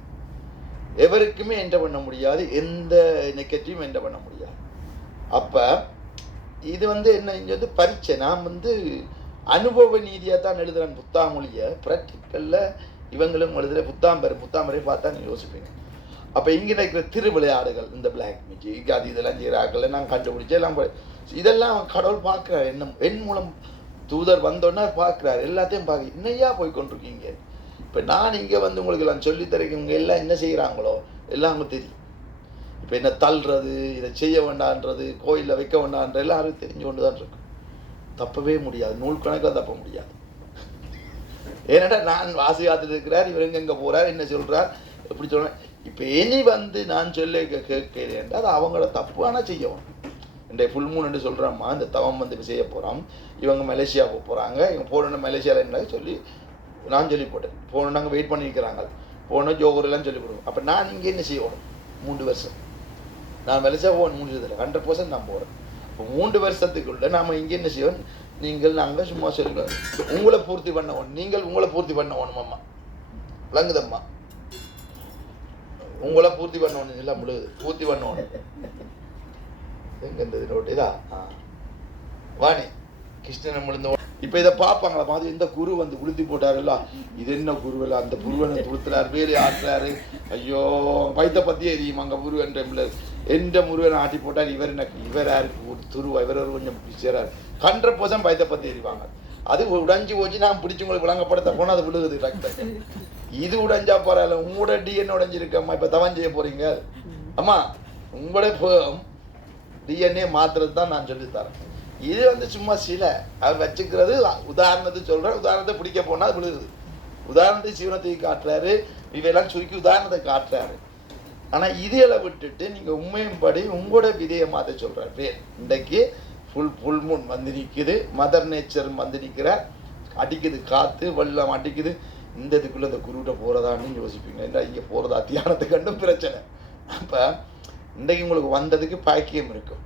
எவருக்குமே என்டர் பண்ண முடியாது, எந்த நெகட்டிவும் என்டர் பண்ண முடியாது. அப்போ இது வந்து என்ன இங்கே வந்து பரீட்சை, நான் வந்து அனுபவ நீதியாக தான் எழுதுகிறேன் புத்தாமொழியை. ப்ராக்டிக்கலில் இவங்களும் எழுதுகிற புத்தாம்பரை பார்த்தா நீங்கள் யோசிப்பீங்க. அப்போ இங்கே இருக்கிற திருவிளையாடுகள் இந்த பிளாக் மேஜிக் அது இதெல்லாம் செய்கிறார்கள் நான் கண்டுபிடிச்சி எல்லாம் இதெல்லாம் கடவுள் பார்க்குறாரு. என் மூலம் தூதர் வந்தோன்னா பார்க்குறாரு, எல்லாத்தையும் பார்க்க இன்னையா போய் கொண்டிருக்கீங்க. இப்போ நான் இங்கே வந்து உங்களுக்கு எல்லாம் சொல்லித்தரீங்க, எல்லாம் என்ன செய்கிறாங்களோ எல்லாம் அவங்க தெரியும். இப்போ என்ன தள்ளுறது, இதை செய்ய வேண்டான்றது, கோயிலில் வைக்க வேண்டான்ற எல்லாரும் தெரிஞ்சு கொண்டு தான் இருக்கும். தப்பவே முடியாது, நூல் கணக்கில் தப்ப முடியாது. ஏன்னாடா நான் வாசி காத்துட்டு இருக்கிறார், இவர் எங்கெங்கே போகிறார், என்ன சொல்கிறார், எப்படி சொல்கிறேன். இப்போ இனி வந்து நான் சொல்ல கேட்கிறேன், அது அவங்களோட தப்பு. ஆனால் செய்யணும். இன்றைய ஃபுல் மூணுன்னு சொல்கிறோம்மா, இந்த தவம் வந்து இப்போ செய்ய போகிறோம், இவங்க மலேசியா போகிறாங்க, இவங்க போகணுன்னு மலேசியாவில் என்ன சொல்லி நான் சொல்லி போட்டேன். போகணும் நாங்கள் வெயிட் பண்ணியிருக்கிறாங்க, போகணும் ஜோகரெல்லாம் சொல்லி கொடுக்கும். அப்போ நான் இங்கே என்ன செய்யணும், 3 வருஷம் நான் மலேசியா போகணும், 3 வருஷத்தில் 100% நான் போகிறேன். இப்போ 3 வருஷத்துக்குள்ள நாம இங்கே என்ன செய்வோம், நாங்கள் சும்மா சொல்லுவோம் உங்களை பூர்த்தி பண்ணணும், நீங்கள் உங்களை பூர்த்தி பண்ணணும் அம்மா, விளங்குதம்மா, உங்களை பூர்த்தி பண்ணணும், எல்லாம் முழுகுது பூர்த்தி பண்ணணும். எங்க இருந்தது நோட்டு இதா வாணி கிருஷ்ணன் முழுந்த. இப்போ இதை பார்ப்பாங்களா மாதிரி இந்த குரு வந்து உளுத்தி போட்டாருல்ல, இது என்ன குருவில் அந்த புருவனை துளுத்துறாரு வேறு ஆட்டுறாரு, ஐயோ பைத்த பற்றியே எரியும் அங்கே புருவன் டைமில் எந்த முருகனை ஆட்டி போட்டார், இவர் எனக்கு இவர் யாருக்கு துருவா இவர் கொஞ்சம் பிடிச்சாரு 100% பைத்த பற்றி எரிவாங்க. அது உடைஞ்சி போச்சு, நான் பிடிச்சி உங்களுக்கு விளங்கப்படுத்த போனால் அது விழுகுது டாக்டர். இது உடைஞ்சா போறால, உங்களோட டிஎன்ஏ உடைஞ்சிருக்கம்மா, இப்போ தவன் செய்ய போறீங்க அம்மா, உங்களோட டிஎன்ஏ மாத்துறது தான் நான் சொல்லித்தரேன். இது வந்து சும்மா சில அவர் வச்சுக்கிறது உதாரணத்துக்கு சொல்கிறேன், உதாரணத்தை பிடிக்க போனால் அது விழுகுது. உதாரணத்துக்கு சிவனத்துக்கு காட்டுறாரு, இவையெல்லாம் சுருக்கி உதாரணத்தை காட்டுறாரு. ஆனால் இதையெல்லாம் விட்டுட்டு நீங்கள் உண்மையும்படி உங்களோட விதையை மாற்ற சொல்கிறார். பேர் இன்றைக்கு ஃபுல் மூன் வந்து நிற்குது, மதர் நேச்சர் வந்து நிற்கிறார், அடிக்குது காற்று வெள்ளம் அடிக்குது, இந்த இதுக்குள்ளே இந்த குருவிட்ட போகிறதான்னு யோசிப்பீங்க. ஏன்னா இங்கே போகிறதா தியானத்தை கண்டும் பிரச்சனை. அப்போ இன்றைக்கு உங்களுக்கு வந்ததுக்கு பாக்கியம் இருக்கும்.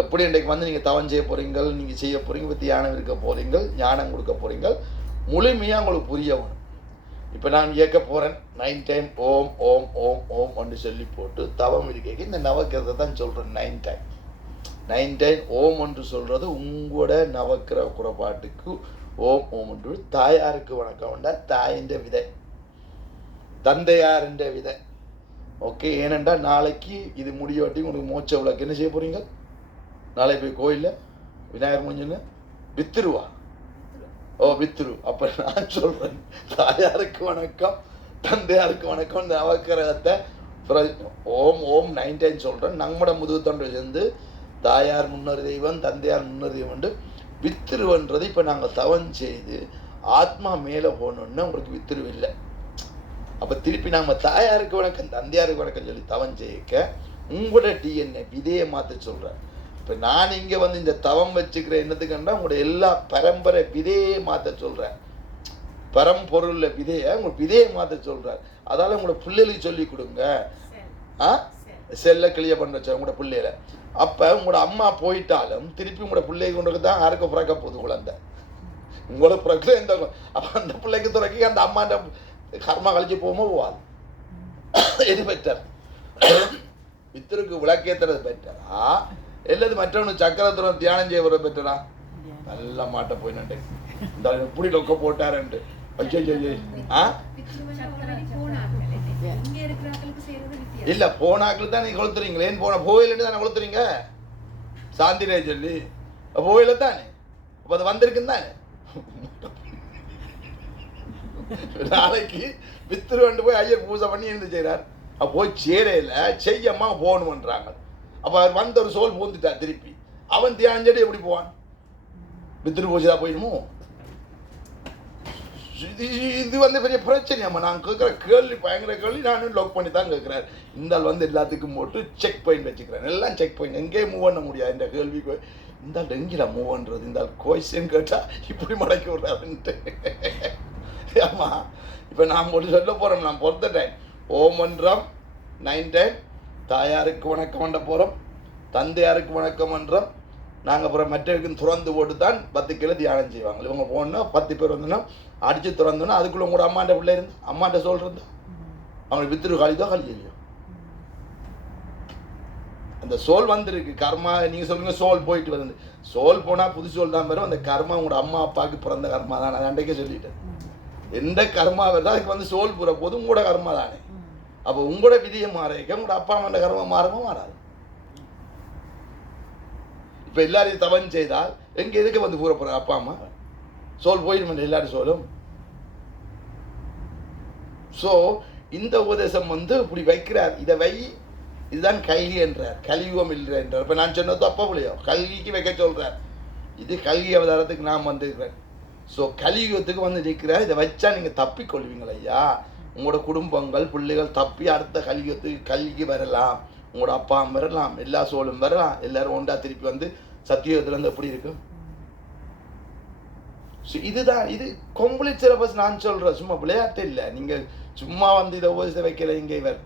எப்படி இன்றைக்கு வந்து நீங்கள் தவம் செய்ய போகிறீங்க, நீங்கள் செய்ய போகிறீங்க, இப்போ தியானம் இருக்க போகிறீங்க, ஞானம் கொடுக்க போகிறீங்க, முழுமையாக உங்களுக்கு புரிய வேணும். இப்போ நான் இயக்க போகிறேன் 9 டைம் ஓம் ஓம் ஓம் ஓம் ஒன்று சொல்லி போட்டு தவம் இருக்க இந்த நவக்கிரத்தை தான் சொல்கிறேன். 9 டைம் ஓம் ஒன்று சொல்கிறது உங்களோட நவக்கிர குறைபாட்டுக்கு ஓம் ஓம் ஒன்று. தாயாருக்கு வணக்கம் உண்டா, தாயின் விதை, தந்தையாரின் விதை. ஓகே, ஏனெண்டா நாளைக்கு இது முடியவாட்டி உங்களுக்கு மோட்ச விளக்கு என்ன செய்ய போகிறீங்க, நாளைக்கு போய் கோயிலில் விநாயகர் முடிஞ்சுன்னு வித்துருவா, வித்துரு. அப்போ நான் சொல்கிறேன் தாயாருக்கு வணக்கம் தந்தையாருக்கு வணக்கம், இந்த நவக்கிரகத்தை ஓம் ஓம் 9 டைம் சொல்கிறேன். நம்மட முதுகு தொண்டை சேர்ந்து தாயார் முன்னர் தெய்வம் தந்தையார் முன்னர் தெய்வம் வித்துருவன்றது. இப்போ நாங்கள் தவம் செய்து ஆத்மா மேலே போகணுன்னு உங்களுக்கு வித்துரு இல்லை. அப்போ திருப்பி நாங்கள் தாயாருக்கு வணக்கம் தந்தையாருக்கு வணக்கம் சொல்லி தவம் செய்ய உங்களோட டிஎன்ஏ விதையை மாற்ற சொல்கிறேன். இப்போ நான் இங்கே வந்து இந்த தவம் வச்சுக்கிற என்னத்துக்குன்னா உங்களோட எல்லா பரம்பரை விதையை மாற்ற சொல்கிறேன். பரம்பொருளில் விதையை உங்களுக்கு விதையை மாற்ற சொல்கிறார். அதால் உங்களோட பிள்ளைகளுக்கு சொல்லி கொடுங்க, செல்லை கிளிய பண்ண வச்ச உங்களோட பிள்ளைகளை. அப்போ உங்களோட அம்மா போயிட்டாலும் திருப்பி உங்களோட பிள்ளைக்கு கொண்டு தான் யாருக்கும் பிறக்க போகுது குழந்தை, உங்களோட பிறகு எந்த. அப்போ அந்த பிள்ளைக்கு துறக்கி அந்த அம்மாண்ட கர்மா கழிச்சு போகாது. எது பெட்டர், வித்தருக்கு விளக்கேற்றுறது பெட்டரா இல்லது மற்றவனு சக்கரத்துடன் தியானம் செய்ய வர பெட்டரா? நல்ல மாட்ட போய் நண்டு இந்த இப்படி லொக்க போட்டாருன்ட்டு இல்ல போனாக்கள் தான் நீங்க கொளுத்துறீங்களே, போன கோயிலுன்னு தானே கொளுத்துறீங்க சாந்திரே சொல்லி கோயில தானே. அப்ப அது வந்திருக்குன்னு தானே. நாளைக்கு வித்துருவண்டு போய் ஐயர் பூஜை பண்ணி இருந்து செய்கிறார். அப்போ போய் சேரையில் செய்யம்மா போகணுன்றாங்க. அப்போ அவர் வந்த ஒரு சோல் பூந்துட்டார், திருப்பி அவன் தியானம் செடி எப்படி போவான்? வித்துரு பூஜை தான் போயிடுமோ? இது வந்து பெரிய பிரச்சனையாம்மா. நான் கேட்குற கேள்வி பயங்கர கேள்வி. நானும் லாக் பண்ணி தான் கேட்குறேன். இந்த ஆள் வந்து எல்லாத்துக்கும் போட்டு செக் பாயிண்ட் வச்சுக்கிறேன், எல்லாம் செக் பாயிண்ட், எங்கேயும் மூவ் பண்ண முடியாது இந்த கேள்விக்கு. இந்த ஆள் எங்கில மூவ் பண்ணுறது, இந்த ஆள் கொஸ்டின் கேட்டால் இப்படி மடக்கி விட்றாருன்ட்டு. ஆமாம், இப்போ நான் ஒரு சொல்ல போகிறோம், நான் பொறுத்த டைம் ஓம் மன்றம் 9 டைம், தாயாருக்கு வணக்கம் பண்ண போகிறோம், தந்தையாருக்கு வணக்கம் பண்ணுறோம். நாங்கள் அப்புறம் மற்றவருக்கும் திறந்து போட்டு தான் 10 கிலோ தியானம் செய்வாங்க. இவங்க போனால் 10 பேர் வந்தோன்னா அடித்து திறந்தோன்னா அதுக்குள்ளே உங்களோட அம்மாண்ட பிள்ளை இருந்து அம்மாண்ட சோல் இருந்தா அவங்களுக்கு வித்துரு கழிதோ கழியலையோ அந்த சோல் வந்திருக்கு. கர்மா நீங்கள் சொல்லுங்க, சோல் போயிட்டு வந்து சோல் போனால் புது சோல் தான் வரும். அந்த கர்மா உங்களோட அம்மா அப்பாவுக்கு பிறந்த கர்மா தான். நான் அன்றைக்கே சொல்லிட்டேன், எந்த கர்மா வருதோ அதுக்கு வந்து சோல் புற போது உங்களோட கர்மா தானே. அப்போ உங்களோட விதியை மாறிக்க உங்களோட அப்பா அம்மாண்ட கர்மா மாறவும் மாறாது. இப்போ எல்லாரையும் தவன் செய்தால் எங்கே எதுக்கு வந்து கூற போகிற அப்பா அம்மா சோல் போயிடும் எல்லாரும் சோலும். ஸோ இந்த உபதேசம் வந்து இப்படி வைக்கிறார். இதை வை, இதுதான் கல்வி என்றார், கலியுகம் இல்லை என்றார். இப்போ நான் சொன்னது அப்பா பிள்ளையோ கல்விக்கு வைக்க சொல்கிறார். இது கல்வி அவதாரத்துக்கு நான் வந்திருக்கிறேன். ஸோ கலியுகத்துக்கு வந்து நிற்கிறார். இதை வச்சா நீங்கள் தப்பிக்கொள்வீங்களா ஐயா? உங்களோட குடும்பங்கள் பிள்ளைகள் தப்பி அடுத்த கலியுகத்துக்கு கல்விக்கு வரலாம், உங்களோட அப்பா அம்மா வரலாம், எல்லா சோலும் வரலாம், எல்லாரும் ஒன்றா திருப்பி வந்து சத்தியுகத்துலேருந்து எப்படி இருக்கும்? ஸோ இதுதான், இது கம்ப்ளீட் சிலபஸ் நான் சொல்கிறேன், சும்மா விளையாட்டு இல்லை. நீங்கள் சும்மா வந்து இதை ஓசித்த வைக்கல. இங்கே இவர்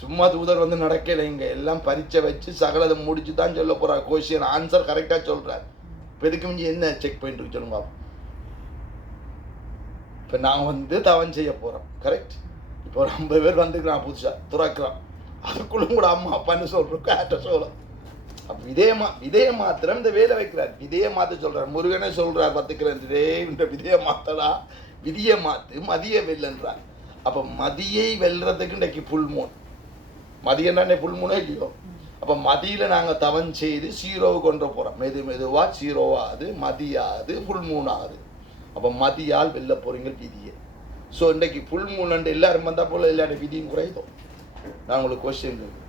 சும்மா தூதர் வந்து நடக்கலை, இங்கே எல்லாம் பரீட்சை வச்சு சகலதை முடிச்சு தான் சொல்ல போகிறார். கொஸ்டின் ஆன்சர் கரெக்டாக சொல்கிறார். இப்போ இதுக்கு மிஞ்சி என்ன செக் பண்ணிட்டு சொல்லுங்க. இப்போ நான் வந்து தவன் செய்ய போகிறோம், கரெக்ட். இப்போ ஒரு 50 பேர் வந்துக்கிறான், புதுசாக துறக்கிறான், அதுக்குள்ள கூட அம்மா அப்பான்னு சொல்கிறோம், கேட்ட சொல்லும். அப்போ விதைய மாத்திரம் இந்த வேலை வைக்கிறார். விதையை மாற்ற சொல்கிறார். முருகனே சொல்கிறார் 10 கிரந்தத்திலே, இந்த விதையை மாற்றடா, விதியை மாற்று, மதியை வெல்லுன்றார். அப்போ மதியை வெல்றதுக்கு இன்றைக்கு புல்மூன், மதியன்னானே புல்மூனே இல்லையோ. அப்போ மதியில் நாங்கள் தவன் செய்து சீரோவை கொண்டு போகிறோம். மெதுவாக சீரோவாகுது, மதியாகுது, புல்மூனாகுது. அப்போ மதியால் வெல்ல போகிறீங்க விதியை. ஸோ இன்றைக்கு புல்மூன் எல்லாரும் வந்தால் போல் எல்லாருடைய விதியும் குறையுதோ. நான் உங்களுக்கு கொஸ்டின் கேட்குறேன்,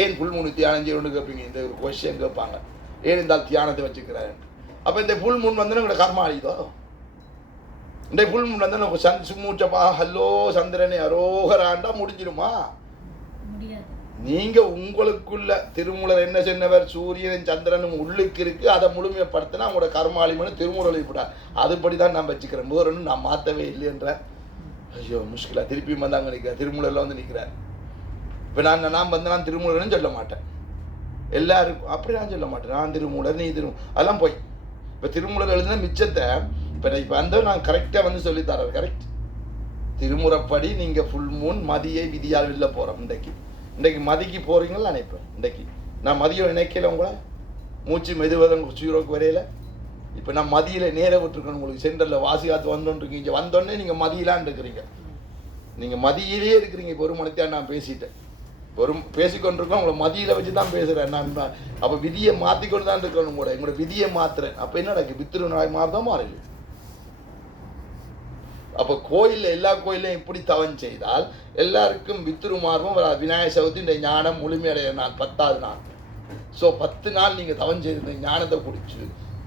ஏன் புல்மூணு தியானம் செய்யணும்னு கேட்பீங்க. இந்த ஒரு கொஸ்டின் கேட்பாங்க, ஏன் இந்த தியானத்தை வச்சுக்கிறேன். அப்போ இந்த புல்மூன் வந்து எங்களோட கர்மா அழிதோ. இந்த புல்மூன் வந்து நம்ம சும்மூச்சப்பா ஹல்லோ சந்திரனை அரோகராண்டா முடிஞ்சிருமா? நீங்க உங்களுக்குள்ள திருமூலர் என்ன சொன்னவர், சூரியனும் சந்திரனும் உள்ளுக்கு இருக்கு, அதை முழுமைப்படுத்தினா அவங்களோட கர்மாளிமனு திருமூலர் எழுதிவிட்டார். அதுபடிதான் நான் வச்சுக்கிறேன், வேறுன்னு நான் மாற்றவே இல்லைன்ற. ஐயோ முஷ்கிலா, திருப்பியும் வந்து அங்கே நிற்கிறார், திருமூலர்ல வந்து நிற்கிறார். இப்போ நான் வந்து நான் திருமூலர்னு சொல்ல மாட்டேன், எல்லாருக்கும் அப்படி நான் சொல்ல மாட்டேன். நான் திருமூலர், நீ அதெல்லாம் போய். இப்போ திருமூலர் எழுதின மிச்சத்தை இப்போ அந்த நான் கரெக்டாக வந்து சொல்லித்தரேன், கரெக்ட். திருமுறைப்படி நீங்கள் ஃபுல் மூன் மதியை விதியால் வெளில போகிறோம். இன்றைக்கு மதிக்கு போகிறீங்களா நினைப்பேன். இன்றைக்கு நான் மதியம் நினைக்கல, உங்களை மூச்சு மெதுவதம் சீரோக்கு வரையில. இப்போ நான் மதியில் நேர விட்டுருக்கேன். உங்களுக்கு சென்டரில் வாசிகாத்து வந்தோன்ட்ருக்கீங்க, இங்கே வந்தோடனே நீங்கள் மதியிலான் இருக்கிறீங்க. நீங்கள் மதியிலே இருக்கிறீங்க. இப்போ 1 மணித்தான் நான் பேசிட்டேன், பேசிக்கொண்டிருக்கோம், உங்களை மதியில் வச்சு தான் பேசுகிறேன் நான். அப்போ விதியை மாற்றிக்கொண்டு தான் இருக்கணும் கூட. எங்களோட விதியை மாற்றுறேன். அப்போ என்ன நடக்கு, பித்திரு நாய் மாறுதான் மாறல. அப்போ கோயிலில் எல்லா கோயிலையும் இப்படி தவன் செய்தால் எல்லாருக்கும் பித்திரு மார்பம் விநாயகர் சதுர்த்தி இந்த ஞானம் முழுமையடைய நாள் 10வது நாள். ஸோ 10 நாள் நீங்கள் தவன் செய்த ஞானத்தை குடிச்சு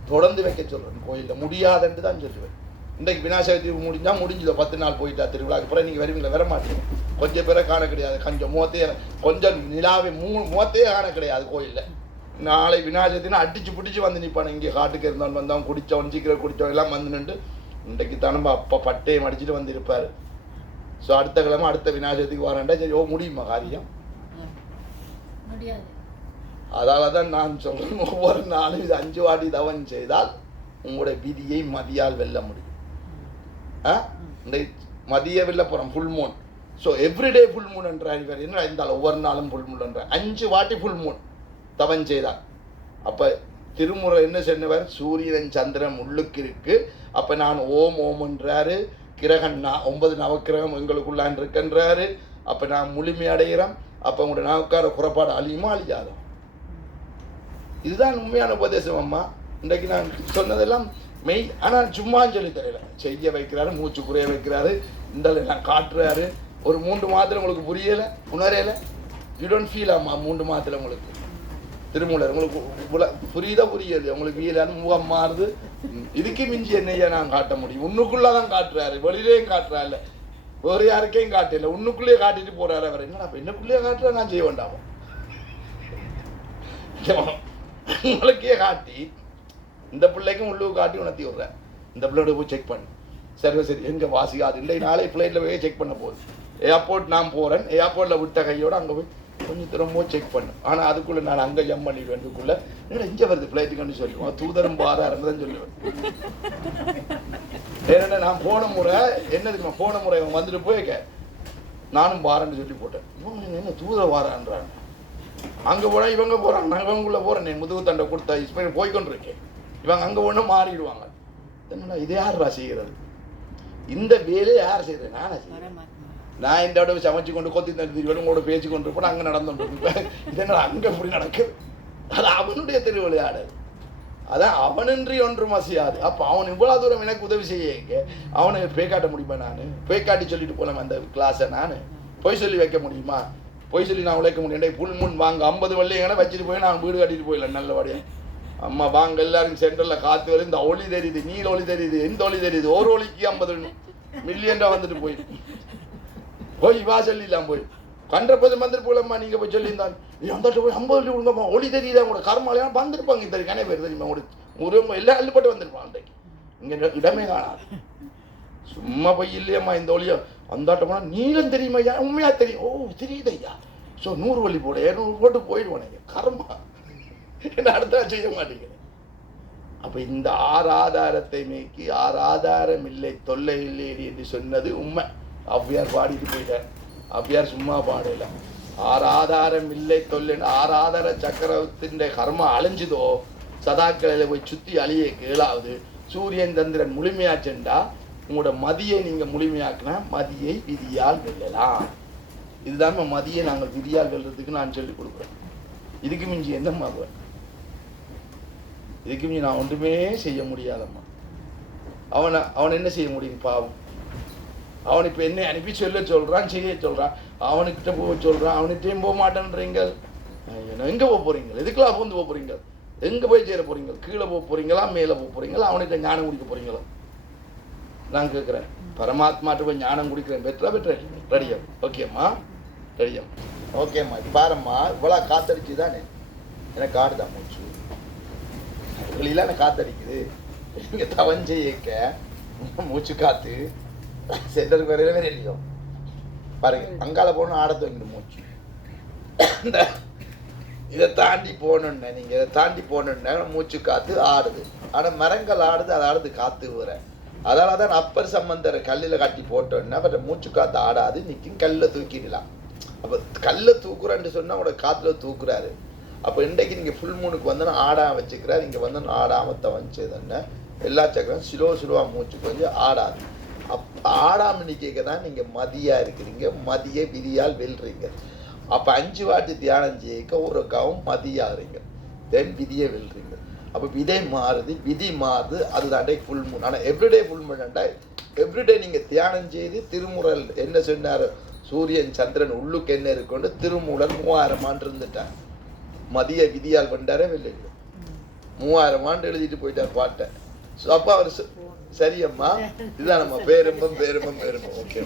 தொடர்ந்து வைக்க சொல்கிறேன். கோயிலில் முடியாதுன்ட்டு தான் சொல்லுவேன். இன்றைக்கு விநாயகர் சதுர்த்தி முடிஞ்சால் முடிஞ்சதோ, 10 நாள் போயிட்டா திருவிழாக்கு அப்புறம் நீங்கள் வருவீங்களா? வர மாட்டீங்க. கொஞ்சம் பேரை காண கிடையாது, கொஞ்சம் நிலாவை முகத்தையே காண கிடையாது கோயிலில். நாளை விநாயகர் சதுர்த்தினா அடிச்சு பிடிச்சி வந்து நிற்பானே. இங்கே காட்டுக்கு இருந்தவன் வந்தவன், குடித்தவன், சீக்கிரம் குடித்தவன் எல்லாம் வந்து நின்று இன்றைக்கு தானே அப்போ பட்டையை அடிச்சுட்டு வந்திருப்பார். ஸோ அடுத்த கிழமை அடுத்த விநாயகத்துக்கு வரேன்டா. சரி, முடியுமா காரியம்? அதால தான் நான் சொல்கிறேன், ஒவ்வொரு நாளும் இது 5 வாட்டி தவன் செய்தால் உங்களுடைய விதியை மதியால் வெல்ல முடியும். இந்த மதிய வெல்ல போகிறோம் full Moon. So everyday full Moon என்றார் இவர். என்ன இருந்தாலும் ஒவ்வொரு நாளும் ஃபுல் மூன் என்றார். 5 வாட்டி ஃபுல் மூன் தவன் செய்தால். அப்போ திருமுறை என்ன சொன்னவர், சூரியன் சந்திரன் உள்ளுக்கு இருக்கு. அப்போ நான் ஓம் ஓம்ன்றாரு. கிரகன் 9 நவக்கிரகம் எங்களுக்குள்ளான் இருக்குன்றாரு. அப்போ நான் முழுமையடைகிறோம். அப்போ உங்களோட நவக்கார குறைபாடு அழியுமா அழியாதோ? இதுதான் உண்மையான உபதேசம் அம்மா. இன்றைக்கு நான் சொன்னதெல்லாம் மெய். ஆனால் சும்மா சொல்லி தரல, செய்ய வைக்கிறாரு, மூச்சு குறைய வைக்கிறாரு, இந்த நான் காட்டுறாரு. ஒரு 3 மாதத்தில் உங்களுக்கு புரியலை, உணரையில, யூ டோன்ட் ஃபீல் அம்மா. 3 மாதத்தில் உங்களுக்கு திருமூலர் உங்களுக்கு புரியுதா புரியாது, உங்களுக்கு வீலான முகம் மாறுது. இதுக்கு மிஞ்சி என்னையா நான் காட்ட முடியும்? உன்னுக்குள்ளதான் காட்டுறாரு, வெளியிலேயும் காட்டுறாரு, வேறு யாருக்கையும் காட்டல, உன்னுக்குள்ளேயே காட்டிட்டு போறாரு அவர். என்னடா என்னக்குள்ளேயே காட்டுறா, நான் செய்ய வேண்டாமா? உங்களுக்கே காட்டி இந்த பிள்ளைக்கும் உள்ளுக்கு காட்டி உணர்த்தி விடுறேன். இந்த பிள்ளையோட போய் செக் பண்ணு, சரி எங்க வாசிக்காது இல்லை, நாளை ஃப்ளைட்டில் போய் செக் பண்ண போகுது. ஏர்போர்ட் நான் போகிறேன், ஏர்போர்ட்டில் விட்ட கையோடு அங்கே போய் கொஞ்சம் திரும்ப செக் பண்ணு. ஆனால் அதுக்குள்ளே நான் அங்கே ஜம் பண்ணிடுவேன். அதுக்குள்ளே என்னடா இங்கே வருது ஃப்ளைட்டுக்குன்னு சொல்லுவேன், தூதரும் பாராருன்னு தான் சொல்லுவேன். ஏன்னா நான் போன முறை என்னதுக்கு, நான் போன முறை இவன் வந்துட்டு போய்க்க நானும் வாரேன்னு சொல்லி போட்டேன். இவங்க என்ன தூதர வாரான்றாங்க. அங்கே போனால் இவங்க போகிறாங்க, நான் இவங்களுக்குள்ளே போகிறேன். என் முதுகு தண்டை கொடுத்தா இஸ்மையில் போய்கொண்டு இருக்கேன். இவங்க அங்கே ஒன்று மாறிடுவாங்க. என்னடா இது யாரா செய்கிறது? இந்த வேலையை யார் செய்கிறது? நானே செய்கிறேன். நான் இந்த விட சமைச்சு கொண்டு கொத்தி தடுத்து உங்களோட பேச்சு கொண்டு இருப்பேன், அங்கே நடந்துட்டு இருப்பேன். இதனால அங்கே அப்படி நடக்குது. அது அவனுடைய திருவிளையாடு. அதான் அவனின்றி ஒன்றும் அசையாது. அப்போ அவன் இவ்வளோ தூரம் எனக்கு உதவி செய்ய அவனை போய் காட்ட முடியுமா? நான் போய் காட்டி சொல்லிட்டு போனேன் அந்த கிளாஸை. நான் போய் சொல்லி வைக்க முடியுமா? போய் சொல்லி நான் உழைக்க முடியும். புல் முன் வாங்க 50 வெள்ளையான வச்சுட்டு போய் நான் வீடு கட்டிட்டு போயிடல நல்லபடியாக. அம்மா வாங்க எல்லாரும் சென்டரில் காற்று வரும், இந்த ஒளி தெரியுது, நீல ஒளி தெரியுது, எந்த ஒளி தெரியுது, ஒரு ஒளிக்கு 50 மில்லியன் வந்துட்டு போய் வா சொல்லிடலாம். போய் கண்டப்பது வந்துட்டு போகலம்மா, நீங்கள் போய் சொல்லியிருந்தாங்க அந்த போய் 50 கொடுங்கம்மா, ஒளி தெரியுதா உங்களோட கர்மாலையான வந்துருப்பாங்க. இந்த கணே பேர் தெரியுமா? ஒரு எல்லாம் அள்ளுப்பட்டு வந்துருப்பான். அன்றைக்கு இங்கே இடமே காணாது. சும்மா போய் இல்லையம்மா இந்த ஒளியோ அந்தாட்ட போனால் நீளம் தெரியுமா? ஐயா உண்மையாக தெரியும். ஓ தெரியுது ஐயா, ஸோ 100 வழி போட 200 போட்டு போயிடுவானுங்க கர்மா. என்ன அடுத்த செய்ய மாட்டேங்கிறேன். அப்போ இந்த 6 ஆதாரத்தை நீக்கி 6 ஆதாரம் இல்லை தொல்லை இல்லை என்று சொன்னது உண்மை. ஔவையார் பாடிட்டு போயிட்டார். ஔவையார் சும்மா பாடல. 6 ஆதாரம் இல்லை தொல்லை 6 ஆதார சக்கரத்தின் கர்மா அழிஞ்சுதோ சதாக்களில் போய் சுற்றி அழிய கேளாவது சூரியன் சந்திரன் முழுமையாச்சுண்டா உங்களோட மதியை நீங்கள் முழுமையாக்குனா மதியை விதியால் வெல்லலாம். இதுதான் மதியை நாங்கள் விதியால் வெல்றதுக்கு நான் சொல்லிக் கொடுக்குறேன். இதுக்கு மிஞ்சி என்ன மாறுவேன்? இதுக்கு மிஞ்சி நான் ஒன்றுமே செய்ய முடியாதம்மா. அவன் என்ன செய்ய முடியும் பாவம்? அவன் இப்போ என்ன அனுப்பி சொல்கிறான் செய்ய சொல்கிறான், அவனுக்கிட்ட போக சொல்கிறான், அவனுகிட்டையும் போக மாட்டேன்றீங்க. எங்கே போக போகிறீங்க? எதுக்கெல்லாம் பூந்து போக போகிறீங்க? எங்கே போய் சேர போகிறீங்க? கீழே போக போகிறீங்களா மேலே போக போகிறீங்களா? அவன்கிட்ட ஞானம் குடிக்க போகிறீங்களா? நான் கேட்குறேன். பரமாத்மாட்ட போய் ஞானம் குடிக்கிறேன். பெற்றா ரெடியம். ஓகேம்மா ரெடியம். ஓகேம்மா இது பாரும்மா இவ்வளோ காத்தடிச்சு தானே எனக்கு ஆடுதான் மூச்சு வெளியில எனக்கு காத்தடிக்குது. நீங்கள் தவஞ்சை இயக்க மூச்சு காற்று சென்டருக்கு வரவே இல்லையோ பாருங்க. அங்கால போகணும் ஆட தூங்கிடும் மூச்சு. இதை தாண்டி போகணுன்னு நீங்கள் இதை தாண்டி போகணுன்னா மூச்சு காற்று ஆடுது. ஆனால் மரங்கள் ஆடுது, அது ஆடுது காற்று வர. அதனால தான் அப்பர் சம்பந்தரை கல்லில் கட்டி போட்டோன்னா பட் மூச்சு காற்று ஆடாது, நிற்கும் கல்லில் தூக்கிடலாம். அப்போ கல்லை தூக்குறான்னு சொன்னால் உங்களோட காற்றுல தூக்குறாரு. அப்போ இன்றைக்கு நீங்கள் ஃபுல் மூணுக்கு வந்தோன்னா ஆடாமல் வச்சுக்கிறார். இங்கே வந்து ஆடாமல் தவஞ்சதுன்னா எல்லா சக்கரம் சிலுவாக மூச்சு கொஞ்சம் ஆடாது. ஆடாமல் நிற்க தான் நீங்கள் மதியாக இருக்கிறீங்க. மதியை விதியால் வெல்றீங்க. அப்போ 5 வாட்டி தியானம் செய்ய ஒரு கவும் மதியாகிறீங்க. தென் விதியை வெல்றீங்க. அப்போ விதை மாறுது, விதி மாறுது. அதுதாண்டே ஃபுல் மூன். ஆனால் எவ்ரிடே ஃபுல் மூன்டா எவ்ரிடே நீங்கள் தியானம் செய்து திருமுறல் என்ன சொன்னார்? சூரியன் சந்திரன் உள்ளுக்கு என்ன இருக்குன்னு திருமூலர் 3000 ஆண்டு இருந்துட்டார். மதிய விதியால் வந்தாரே வெளியே 3000 ஆண்டு எழுதிட்டு போயிட்டார் பாட்டை. ஸோ அப்போ அவர் சரியம்மா இதுதான் நம்ம பேரும்பம். ஓகே.